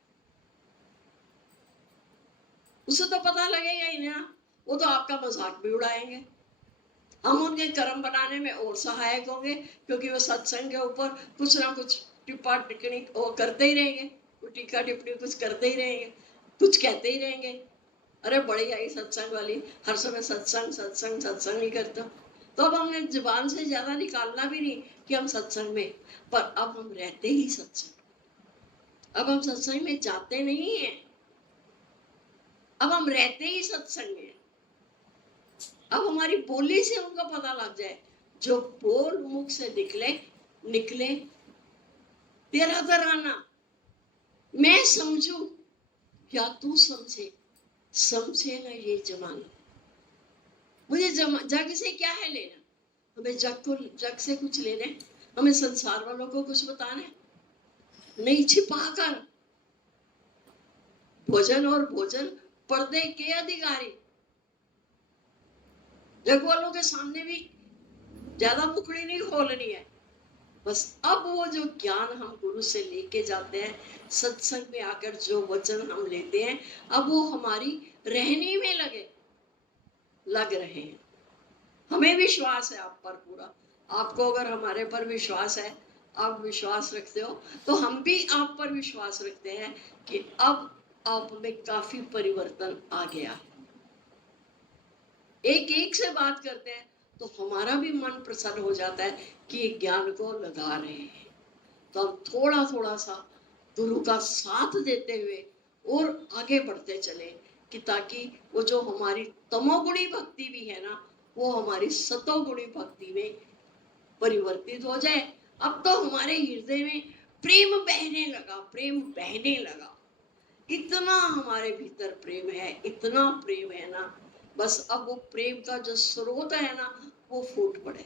उसे तो पता लगेगा ही ना, वो तो आपका मजाक भी उड़ाएंगे। हम उनके कर्म बनाने में और सहायक होंगे, क्योंकि वो सत्संग के ऊपर कुछ ना कुछ टिप्पा टिप्पणी वो करते ही रहेंगे, टीका टिप्पणी कुछ करते ही रहेंगे, कुछ कहते ही रहेंगे। अरे बड़ी आई सत्संग वाली, हर समय सत्संग सत्संग सत्संग नहीं करता। तो अब हमने जुबान से ज्यादा निकालना भी नहीं कि हम सत्संग में, पर अब हम रहते ही सत्संग। अब हम सत्संग में जाते नहीं है, अब हम रहते ही सत्संग में। अब हमारी बोली से उनको पता लग जाए, जो बोल मुख से निकले निकले तेरा तराना, मैं समझू या तू समझे, समझे ना ये जमाना। मुझे जग से क्या है लेना? हमें जग से कुछ लेना है? हमें संसार वालों को कुछ बताना है? नहीं, छिपा कर भोजन और भोजन पर्दे के अधिकारी। जग वालों के सामने भी ज्यादा मुखड़ी नहीं खोलनी है। बस अब वो जो ज्ञान हम गुरु से लेके जाते हैं, सत्संग में आकर जो वचन हम लेते हैं, अब वो हमारी रहनी में लग रहे हैं। हमें विश्वास है आप पर पूरा। आपको अगर हमारे पर विश्वास है, आप विश्वास रखते हो, तो हम भी आप पर विश्वास रखते हैं कि अब आप में काफी परिवर्तन आ गया है। एक एक से बात करते हैं तो हमारा भी मन प्रसन्न हो जाता है कि ज्ञान को लगा रहे हैं। तो हम थोड़ा थोड़ा सा गुरु का साथ देते हुए और आगे बढ़ते चले, कि ताकि वो जो हमारी तमोगुणी भक्ति भी है ना, वो हमारी सतोगुणी भक्ति में परिवर्तित हो जाए। अब तो हमारे हृदय में प्रेम बहने लगा, प्रेम बहने लगा। इतना हमारे भीतर प्रेम है, इतना प्रेम है ना, बस अब वो प्रेम का जो स्रोत है ना, वो फूट पड़े।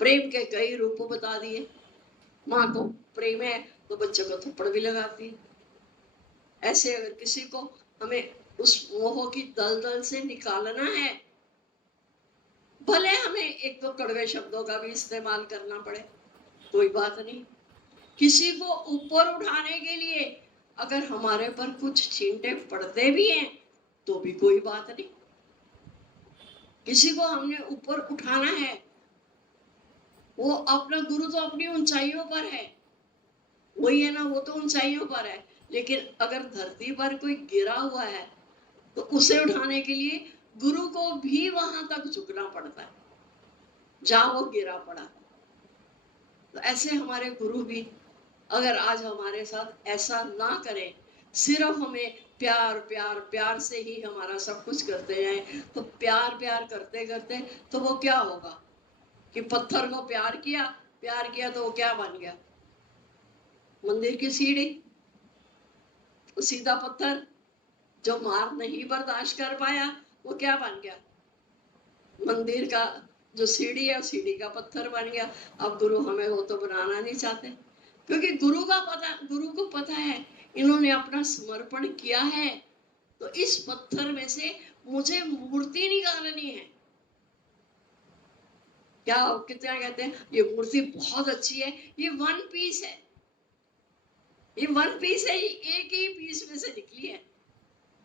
प्रेम के कई रूप बता दिए। माँ को प्रेम है तो बच्चों को थप्पड़ भी लगाती है। ऐसे अगर किसी को हमें उस मोह की दलदल से निकालना है, भले हमें एक दो कड़वे शब्दों का भी इस्तेमाल करना पड़े, कोई बात नहीं। किसी को ऊपर उठाने के लिए अगर हमारे पर कुछ छींटे पड़ते भी हैं तो भी कोई बात नहीं। किसी को हमने ऊपर उठाना है, वो अपना गुरु तो अपनी ऊंचाइयों पर है, वही है ना, वो तो ऊंचाइयों पर है। लेकिन अगर धरती पर कोई गिरा हुआ है तो उसे उठाने के लिए गुरु को भी वहां तक झुकना पड़ता है जहां वो गिरा पड़ा। तो ऐसे हमारे गुरु भी अगर आज हमारे साथ ऐसा ना करें, सिर्फ हमें प्यार प्यार प्यार से ही हमारा सब कुछ करते जाए, तो प्यार प्यार करते करते तो वो क्या होगा कि पत्थर को प्यार किया तो वो क्या बन गया? मंदिर की सीढ़ी। सीधा पत्थर जो मार नहीं बर्दाश्त कर पाया वो क्या बन गया? मंदिर का जो सीढ़ी है, सीढ़ी का पत्थर बन गया। अब गुरु हमें वो तो बनाना नहीं चाहते, क्योंकि गुरु को पता है इन्होंने अपना समर्पण किया है, तो इस पत्थर में से मुझे मूर्ति निकालनी है। क्या कितना कहते हैं, ये मूर्ति बहुत अच्छी है, ये वन पीस है, ये वन पीस है, ये एक ही पीस में से निकली है।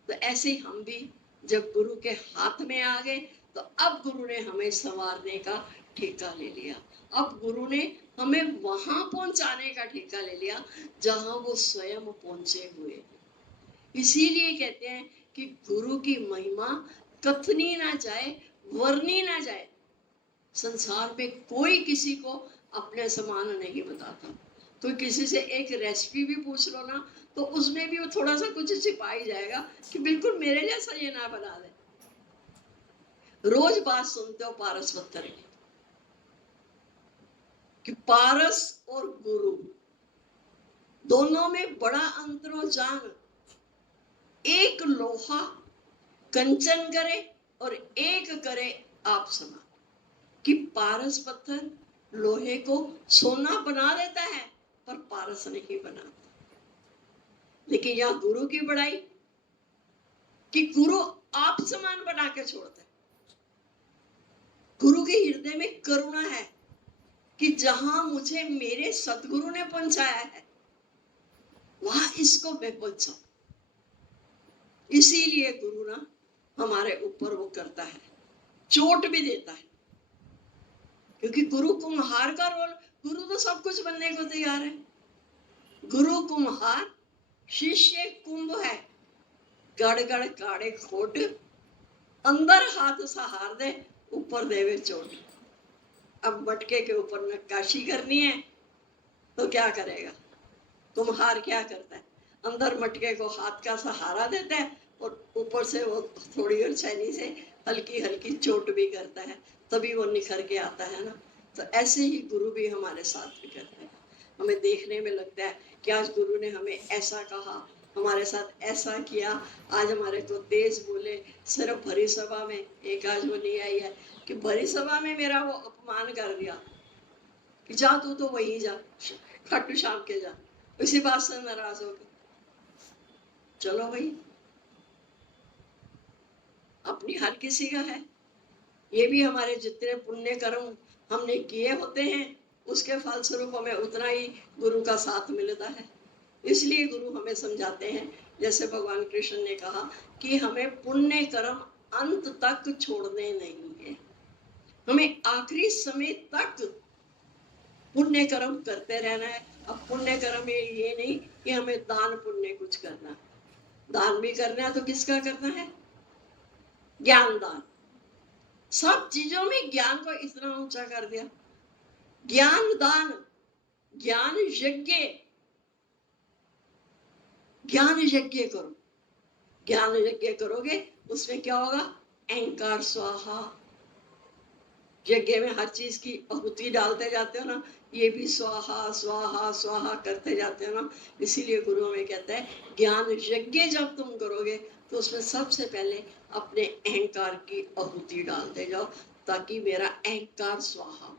तो ऐसे ही हम भी जब गुरु के हाथ में आ गए, तो अब गुरु ने हमें संवारने का ठेका ले लिया। अब गुरु ने हमें वहां पहुंचाने का ठेका ले लिया जहां वो स्वयं पहुंचे हुए। इसीलिए कहते हैं कि गुरु की महिमा कथनी ना जाए, वर्णी ना जाए। संसार में कोई किसी को अपने समान नहीं बताता। तो किसी से एक रेसिपी भी पूछ लो ना, तो उसमें भी वो थोड़ा सा कुछ छिपाई जाएगा कि बिल्कुल मेरे जैसा ये ना बना दे। रोज बात सुनते हो पारस पत्थर की, कि पारस और गुरु दोनों में बड़ा अंतर जान। एक लोहा कंचन करे और एक करे आप समान, कि पारस पत्थर लोहे को सोना बना देता है पर पारस नहीं बनाता। लेकिन यहाँ गुरु की बड़ाई कि गुरु आप समान बना के छोड़ता है। गुरु के हृदय में करुणा है कि जहां मुझे मेरे सतगुरु ने पहुंचाया है वहां इसको मैं पहुंचाऊं। इसीलिए गुरु ना हमारे ऊपर वो करता है, चोट भी देता है, क्योंकि गुरु कुम्हार का रोल, गुरु तो सब कुछ बनने को तैयार है। गुरु कुम्हार, शिष्य कुंभ है, गड़ गड़ काड़े खोट, अंदर हाथ सहार दे, ऊपर देवे चोट। अब मटके के ऊपर नक्काशी करनी है तो क्या करेगा? कुम्हार क्या करता है? अंदर मटके को हाथ का सहारा देता है और ऊपर से वो थोड़ी और छेनी से हल्की हल्की चोट भी करता है, तभी वो निखर के आता है ना। तो ऐसे ही गुरु भी हमारे साथ भी करते हैं। हमें देखने में लगता है कि आज गुरु ने हमें ऐसा कहा, हमारे साथ ऐसा किया, आज हमारे को तेज बोले। सिर्फ भरी सभा में एक आज वो नहीं आई है कि भरी सभा में मेरा वो अपमान कर दिया कि जा तू तो वही जा, खाटू श्याम के जा, इसी बात से नाराज हो गए। चलो भाई, अपनी हर किसी का है। ये भी हमारे जितने पुण्य कर्म हमने किए होते हैं उसके फलस्वरूप हमें उतना ही गुरु का साथ मिलता है। इसलिए गुरु हमें समझाते हैं, जैसे भगवान कृष्ण ने कहा कि हमें पुण्य कर्म अंत तक छोड़ने नहीं है, हमें आखिरी समय तक पुण्य कर्म करते रहना है। अब पुण्य कर्म ये नहीं कि हमें दान पुण्य कुछ करना, दान भी करना है तो किसका करना है? ज्ञान दान। सब चीजों में ज्ञान को इतना ऊंचा कर दिया। ज्ञान दान, ज्ञान यज्ञ, ज्ञान यज्ञ करो। ज्ञान यज्ञ करोगे उसमें क्या होगा? अहंकार स्वाहा। यज्ञ में हर चीज की आहुति डालते जाते हो ना, ये भी स्वाहा स्वाहा स्वाहा करते जाते हो ना। इसीलिए गुरु हमें कहता है ज्ञान यज्ञ जब तुम करोगे तो उसमें सबसे पहले अपने अहंकार की आहुति डालते जाओ, ताकि मेरा अहंकार स्वाहा हो।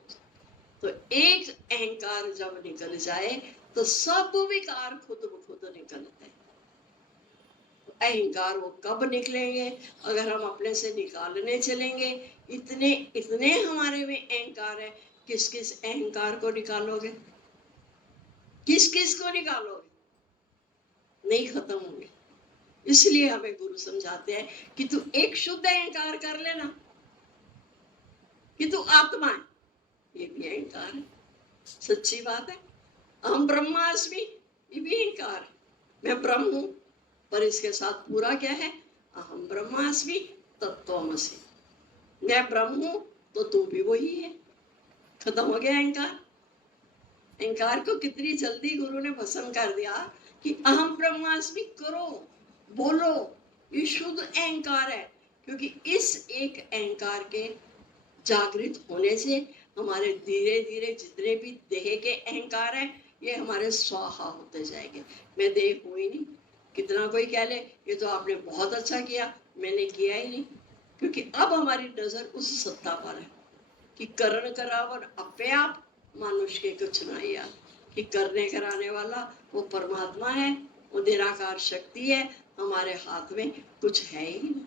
तो एक अहंकार जब निकल जाए तो सब विकार खुद ब खुद निकलते हैं। अहंकार वो कब निकलेंगे? अगर हम अपने से निकालने चलेंगे। इतने इतने हमारे में अहंकार है, किस किस अहंकार को निकालोगे? किस किस को निकालोगे? नहीं खत्म होंगे। इसलिए हमें गुरु समझाते हैं कि तू एक शुद्ध अहंकार कर लेना कि तू आत्मा है। ये भी अहंकार है, सच्ची बात है। अहम ब्रह्मास्मि, ये भी अहंकार है, मैं ब्रह्म हूं। पर इसके साथ पूरा क्या है? अहम ब्रह्मास्मि तत्त्वमसि, मैं ब्रह्म हूं तो तू भी वही है। खत्म हो गया अहंकार। अहंकार को कितनी जल्दी गुरु ने भस्म कर दिया कि अहम ब्रह्मास्मि करो, बोलो। ये शुद्ध अहंकार है, क्योंकि इस एक अहंकार के जागृत होने से हमारे धीरे धीरे जितने भी देह के अहंकार हैं ये हमारे स्वाहा होते जाएंगे। मैं देह हूं ही नहीं। कितना कोई कह ले ये तो आपने बहुत अच्छा किया, मैंने किया ही नहीं। क्योंकि अब हमारी नजर उस सत्ता पर है कि करण करावन अपने आप मानुष के कुछ ना यार, कि करने कराने वाला वो परमात्मा है, वो निराकार शक्ति है, हमारे हाथ में कुछ है ही नहीं।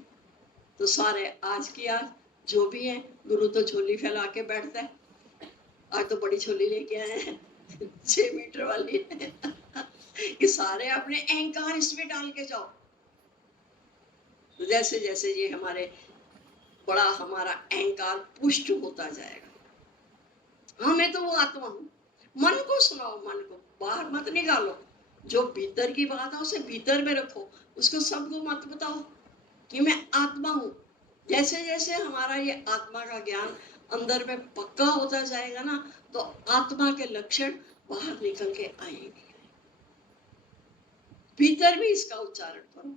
तो सारे आज की आज जो भी है, गुरु तो झोली फैला के बैठता है। आज तो बड़ी झोली लेके आए हैं 6 मीटर वाली कि सारे अपने अहंकार इसमें डाल के जाओ। तो जैसे जैसे ये हमारे बड़ा हमारा अहंकार पुष्ट होता जाएगा। हाँ मैं तो वो आत्मा हूँ। मन को सुनाओ, मन को बाहर मत निकालो। जो भीतर की बात है उसे भीतर में रखो, उसको सबको मत बताओ कि मैं आत्मा हूँ। जैसे जैसे हमारा ये आत्मा का ज्ञान अंदर में पक्का होता जाएगा ना, तो आत्मा के लक्षण बाहर निकल के आएंगे। भीतर भी इसका उच्चारण करो,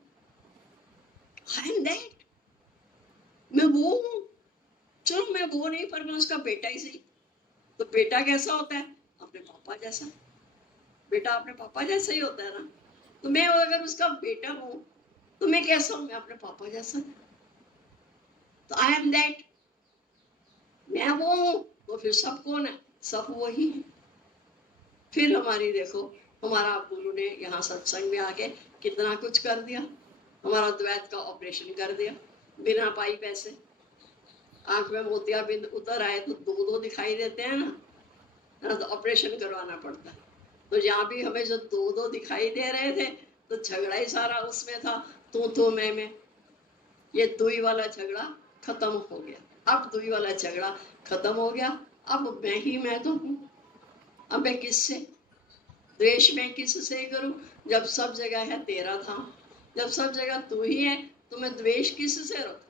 आई एम दैट, मैं वो हूँ। चलो मैं वो नहीं, पर मैं उसका बेटा ही सही। तो बेटा कैसा होता है? अपने पापा जैसा। बेटा अपने पापा जैसा ही होता है ना। तो मैं अगर उसका बेटा हूँ तो मैं कैसा हूँ? मैं अपने पापा जैसा। तो आई एम दैट, मैं वो हूँ। तो फिर सब कौन है? सब वही है। फिर हमारी देखो, हमारा गुरु ने यहाँ सत्संग में आके कितना कुछ कर दिया। हमारा द्वैत का ऑपरेशन कर दिया बिना पाई पैसे। आंख में मोतियाबिंद उतर आए तो दो दो दिखाई देते हैं ना, तो ऑपरेशन करवाना पड़ता है। तो यहाँ भी हमें जो दो दो दिखाई दे रहे थे, तो झगड़ा ही सारा उसमें था, तू मैं। ये दुई वाला झगड़ा खत्म हो गया। अब दुई वाला झगड़ा खत्म हो गया। अब मैं ही मैं तो हूँ। अब मैं किससे द्वेष में किससे करूं, जब सब जगह है तेरा धाम, जब सब जगह तू ही है, तो मैं द्वेष किससे रखूं।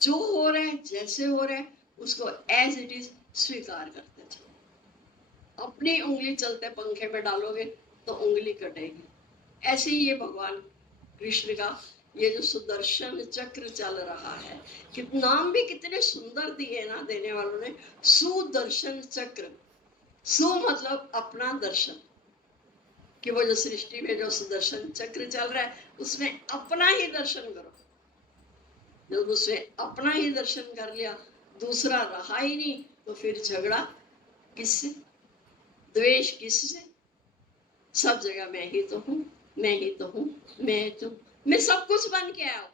जो हो रहा है, जैसे हो रहा है, उसको एज इट इज स्वीकार करते चलो। अपनी उंगली चलते पंखे में डालोगे तो उंगली कटेगी। ऐसे ही ये भगवान कृष्ण का ये जो सुदर्शन चक्र चल रहा है, कि नाम भी कितने सुंदर दिए ना देने वालों ने, सुदर्शन चक्र। सु मतलब अपना दर्शन, कि वो जो सृष्टि में जो सुदर्शन चक्र चल रहा है, उसमें अपना ही दर्शन करो। जब उसमें अपना ही दर्शन कर लिया, दूसरा रहा ही नहीं, तो फिर झगड़ा किससे, द्वेष किससे। सब जगह मैं ही तो हूँ, मैं ही तो हूँ, मैं सब कुछ बन के आया हूँ।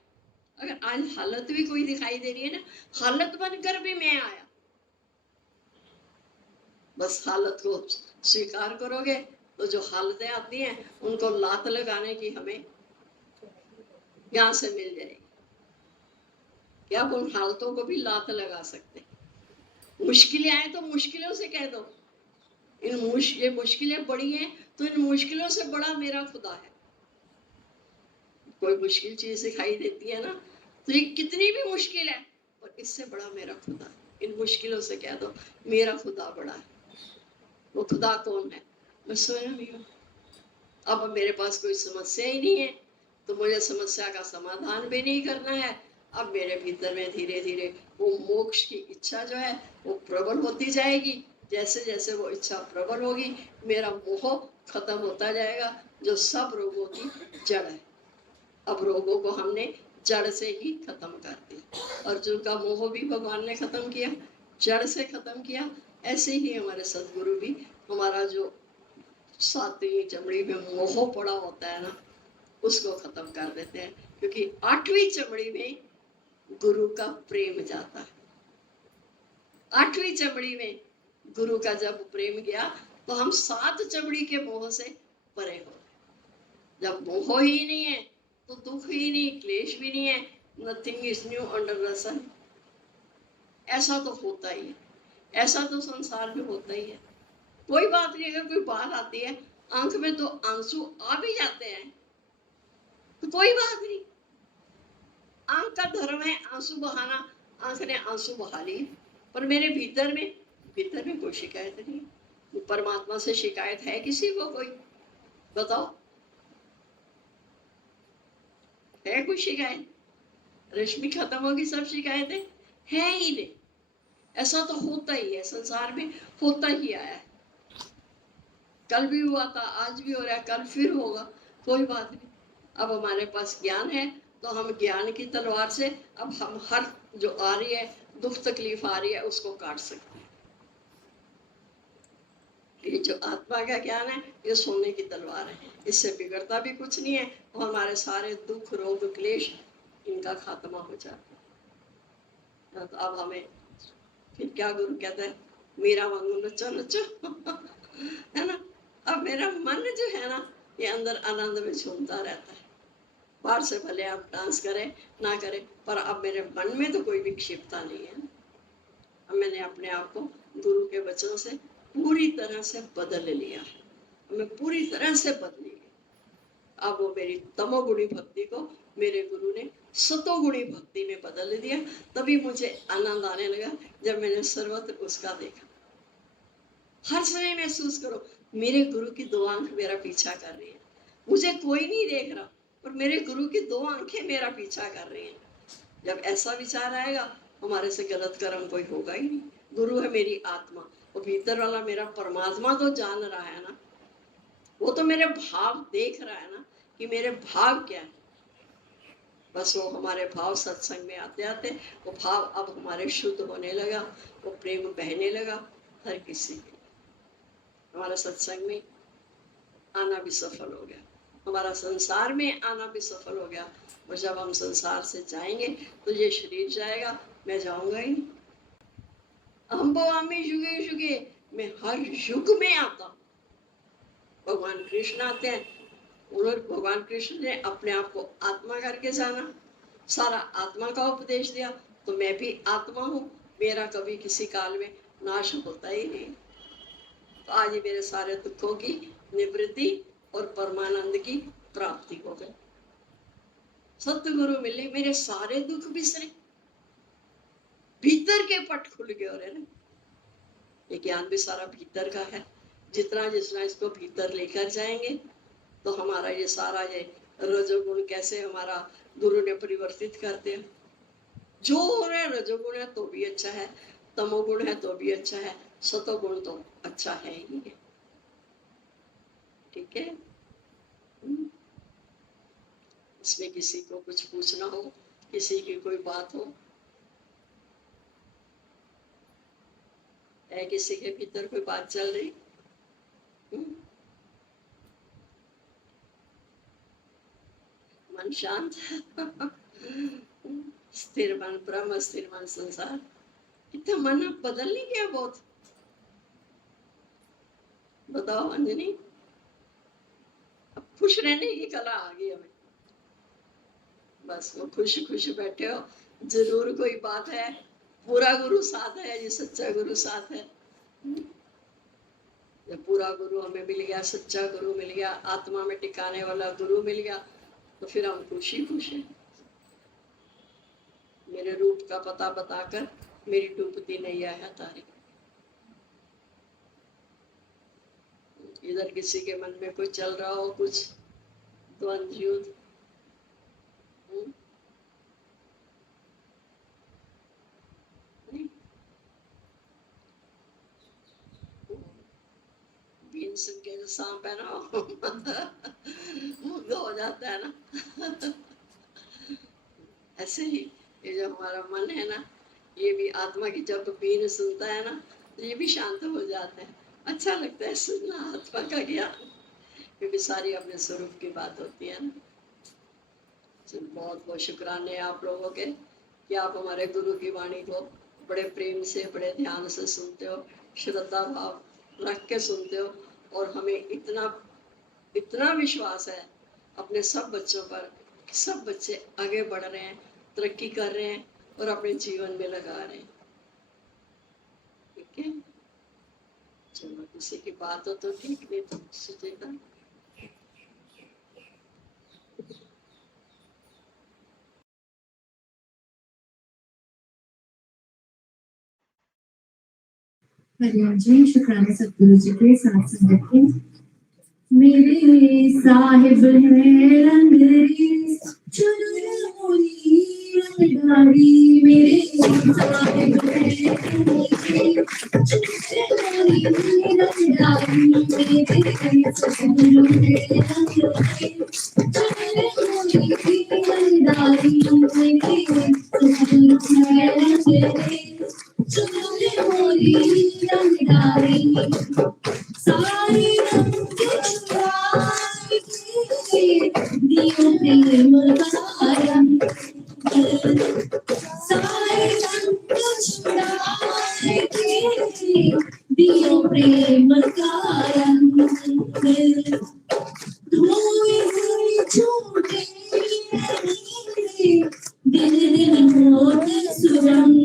अगर आज हालत भी कोई दिखाई दे रही है ना, हालत बनकर भी मैं आया। बस हालत को स्वीकार करोगे तो जो हालतें आती हैं उनको लात लगाने की हमें यहाँ से मिल जाएगी। क्या उन हालतों को भी लात लगा सकते। मुश्किलें आए तो मुश्किलों से कह दो, ये मुश्किलें बड़ी हैं, तो इन मुश्किलों से बड़ा मेरा खुदा है। कोई मुश्किल चीज दिखाई देती है ना, तो ये कितनी भी मुश्किल है, और इससे बड़ा मेरा खुदा है। इन मुश्किलों से कह दो मेरा खुदा बड़ा है। वो खुदा कौन है? मैं स्वयं ही हूँ। अब मेरे पास कोई समस्या ही नहीं है, तो मुझे समस्या का समाधान भी नहीं करना है। अब मेरे भीतर में धीरे धीरे वो मोक्ष की इच्छा जो है वो प्रबल होती जाएगी। जैसे जैसे वो इच्छा प्रबल होगी, मेरा मोह खत्म होता जाएगा, जो सब रोगों की जड़ है। अब रोगों को हमने जड़ से ही खत्म कर दिया। अर्जुन का मोह भी भगवान ने खत्म किया, जड़ से खत्म किया। ऐसे ही हमारे सदगुरु भी हमारा जो सातवीं चमड़ी में मोह पड़ा होता है ना, उसको खत्म कर देते हैं। क्योंकि आठवीं चमड़ी में गुरु का प्रेम जाता है। आठवीं चमड़ी में गुरु का जब प्रेम गया, तो हम सात चमड़ी के मोह से परे हो गए। जब मोह ही नहीं है तो दुख ही नहीं, क्लेश भी नहीं है। Nothing is new under the sun. ऐसा तो होता ही है, ऐसा तो संसार में होता ही है। कोई बात नहीं, अगर कोई बात आती है, आंख में तो आंसू आ भी जाते हैं, तो कोई बात नहीं। आंख का धर्म है आंसू बहाना, आंख ने आंसू बहा लिए, पर मेरे भीतर में कोई शिकायत नहीं। परमात्मा से शिकायत है किसी को? कोई बताओ, है कोई शिकायत? रश्मि खत्म होगी, सब शिकायतें है ही नहीं। ऐसा तो होता ही है, संसार में होता ही आया है। कल भी हुआ था, आज भी हो रहा है, कल फिर होगा। कोई बात नहीं। अब हमारे पास ज्ञान है, तो हम ज्ञान की तलवार से अब हम हर जो आ रही है दुख तकलीफ आ रही है उसको काट सकते हैं। ये जो आत्मा का ज्ञान है, ये सोने की तलवार है, इससे बिगड़ता भी कुछ नहीं है, और हमारे सारे दुख रोग क्लेश इनका खात्मा हो जाता है। तो अब हमें फिर क्या गुरु कहता है, मेरा वांगू नचो नचो है ना। अब मेरा मन जो है ना, ये अंदर आनंद में झूमता रहता है। बाहर से भले आप डांस करें ना करें, पर अब मेरे मन में तो कोई विक्षिप्तता नहीं है। अब मैंने अपने आप को गुरु के वचनों से पूरी तरह से बदल लिया है। मैं पूरी तरह से बदली गई। अब वो मेरी तमोगुणी भक्ति को मेरे गुरु ने सतोगुणी भक्ति में बदल दिया। तभी मुझे आनंद आने लगा जब मैंने सर्वत्र उसका देखा। हर समय महसूस करो, मेरे गुरु की दो आंख मेरा पीछा कर रही है। मुझे कोई नहीं देख रहा, पर मेरे गुरु की दो आंखें मेरा पीछा कर रही हैं। जब ऐसा विचार आएगा, हमारे से गलत कर्म कोई होगा ही नहीं। गुरु है मेरी आत्मा, वो भीतर वाला मेरा परमात्मा तो जान रहा है ना, वो तो मेरे भाव देख रहा है ना, कि मेरे भाव क्या है। बस वो हमारे भाव सत्संग में आते आते वो भाव अब हमारे शुद्ध होने लगा, वो प्रेम बहने लगा हर किसी के। हमारा सत्संग में आना भी सफल हो गया, हमारा संसार में आना भी सफल हो गया। और जब हम संसार से जाएंगे तो ये शरीर जाएगा, मैं जाऊंगा ही नहीं। अम्बोआमी युगे युगे, मैं हर युग में आता हूँ। भगवान कृष्ण आते हैं, उन्होंने भगवान कृष्ण ने अपने आप को आत्मा करके जाना, सारा आत्मा का उपदेश दिया। तो मैं भी आत्मा हूँ, मेरा कभी किसी काल में नाश होता ही नहीं। तो आज ही मेरे सारे दुखों की निवृत्ति और परमानंद की प्राप्ति हो गई। सतगुरु मिले, मेरे सारे दुख बिसरे, भीतर के पट खुल गए। और है ना, ये ज्ञान भी सारा भीतर का है। जितना जितना इसको भीतर लेकर जाएंगे तो हमारा ये सारा ये रजोगुण कैसे हमारा गुरु ने परिवर्तित करते हैं। जो हो रहा है रजोगुण है तो भी अच्छा है, तमोगुण है तो भी अच्छा है, सतोगुण तो अच्छा है ही है। ठीक है, इसमें किसी को कुछ पूछना हो, किसी की कोई बात हो, है किसी के भीतर कोई बात चल रही? मन शांत स्थिर मन ब्रह्म, स्थिर मन संसार। कितना मन अब बदल नहीं गया बहुत? बताओ अंजनी, अब खुश रहने की कला आ गई हमें। बस वो खुश खुश बैठे हो, जरूर कोई बात है, पूरा गुरु साथ है, ये सच्चा गुरु साथ है। जब पूरा गुरु हमें मिल गया, सच्चा गुरु मिल गया, आत्मा में टिकाने वाला गुरु मिल गया, तो फिर हम खुश ही खुश हैं। मेरे रूप का पता बताकर मेरी डूबती नैया है तारी। इधर किसी के मन में कोई चल रहा हो कुछ द्वंद्व युद्ध, सुन के जो सांप है ना मुग्ध हो जाता है ना। ऐसे ही ये जो हमारा मन है ना, ये भी आत्मा की जब बीन सुनता है ना तो ये भी शांत हो जाता है। अच्छा लगता है सुनना आत्मा का ज्ञान, क्योंकि सारी अपने स्वरूप की बात होती है ना। बहुत बहुत शुक्राने आप लोगों के कि आप हमारे गुरु की वाणी को बड़े प्रेम से, बड़े ध्यान से सुनते हो, श्रद्धा भाव रख के सुनते हो। और हमें इतना विश्वास है अपने सब बच्चों पर कि सब बच्चे आगे बढ़ रहे हैं, तरक्की कर रहे हैं और अपने जीवन में लगा रहे हैं। ठीक है, चलो किसी की बात हो तो ठीक, नहीं तो सुचेता। हरिओम जी, शुक्राना सतगुरु जी के साथ संगत के। मेरे साहिब है रंगरी चुनरी रंगदारी, मेरे साहिब है चुनरी रंगदारी, मेरे सतगुरु है रंगरी चुनरी रंगदारी, मेरे सतगुरु है रंगरी चुनरी रंगदारी। सारे रंग छुड़ाए दियो प्रेम का रंग, सारे रंग छुड़ाए दियो प्रेम का रंग। धोए हुए झूठे दिल दिल होत सुरंग,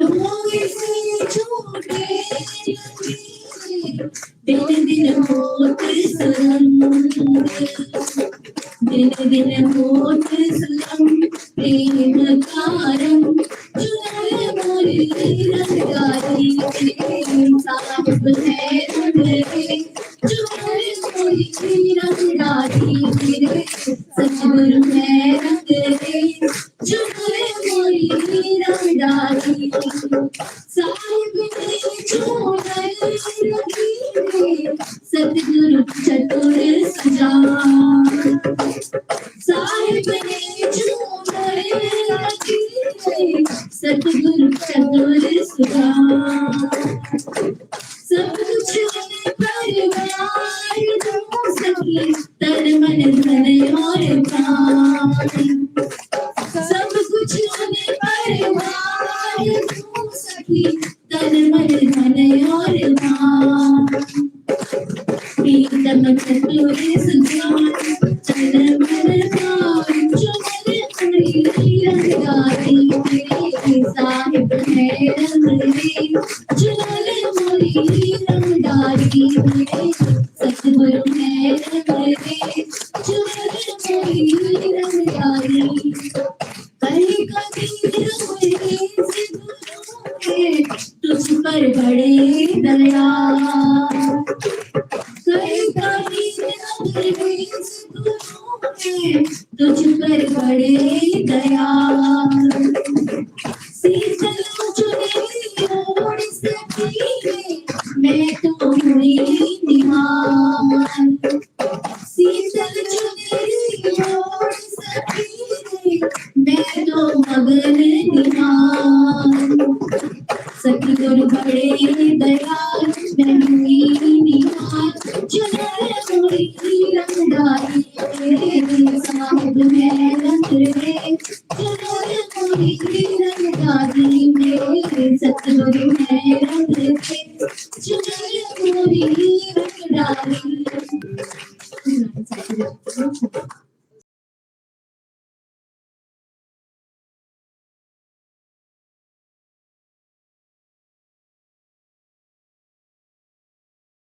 धोए हुए झूठे दिन दिन होत सुरंग, दिन दिन होत सुरंग प्रेम का रंग। चुनर मोरी रंगदारी, साहिब है रंगरी चुनर मोरी रंगदारी, मेरे सतगुरु है रंगरी चुनर मोरी रंगदारी। साहिब ने चुनर सतगुरु चतुर सजा, साहिब सब कुछ होने पर वार तू सखी तन मन धन और मान प्रीतम चतुर सुजान तन मन मान चुनर अड़ी रंगारी मेरे साहिब है रंग रे चुनर मोरी रंगारी मेरे सतगुरु है रंग रे चुनर मोरी रंगारी कहीं कभी हुए से तुझ पर बड़े दया कहीं कभी हुए से तुझ पर बड़े दया शीतल चुने ओढ़ सकी मैं तो हुई निहार शीतल चुने ओढ़ सकी मैं तो मगन निहार सतगुरु बड़े दयाल मैं हुई निहार चुनर मोरी रंगारी मेरे साहिब मैं रंग रे चुनर मोरी रंगारी मेरे सतगुरु मैं रंग रे चुनर मोरी रंगारी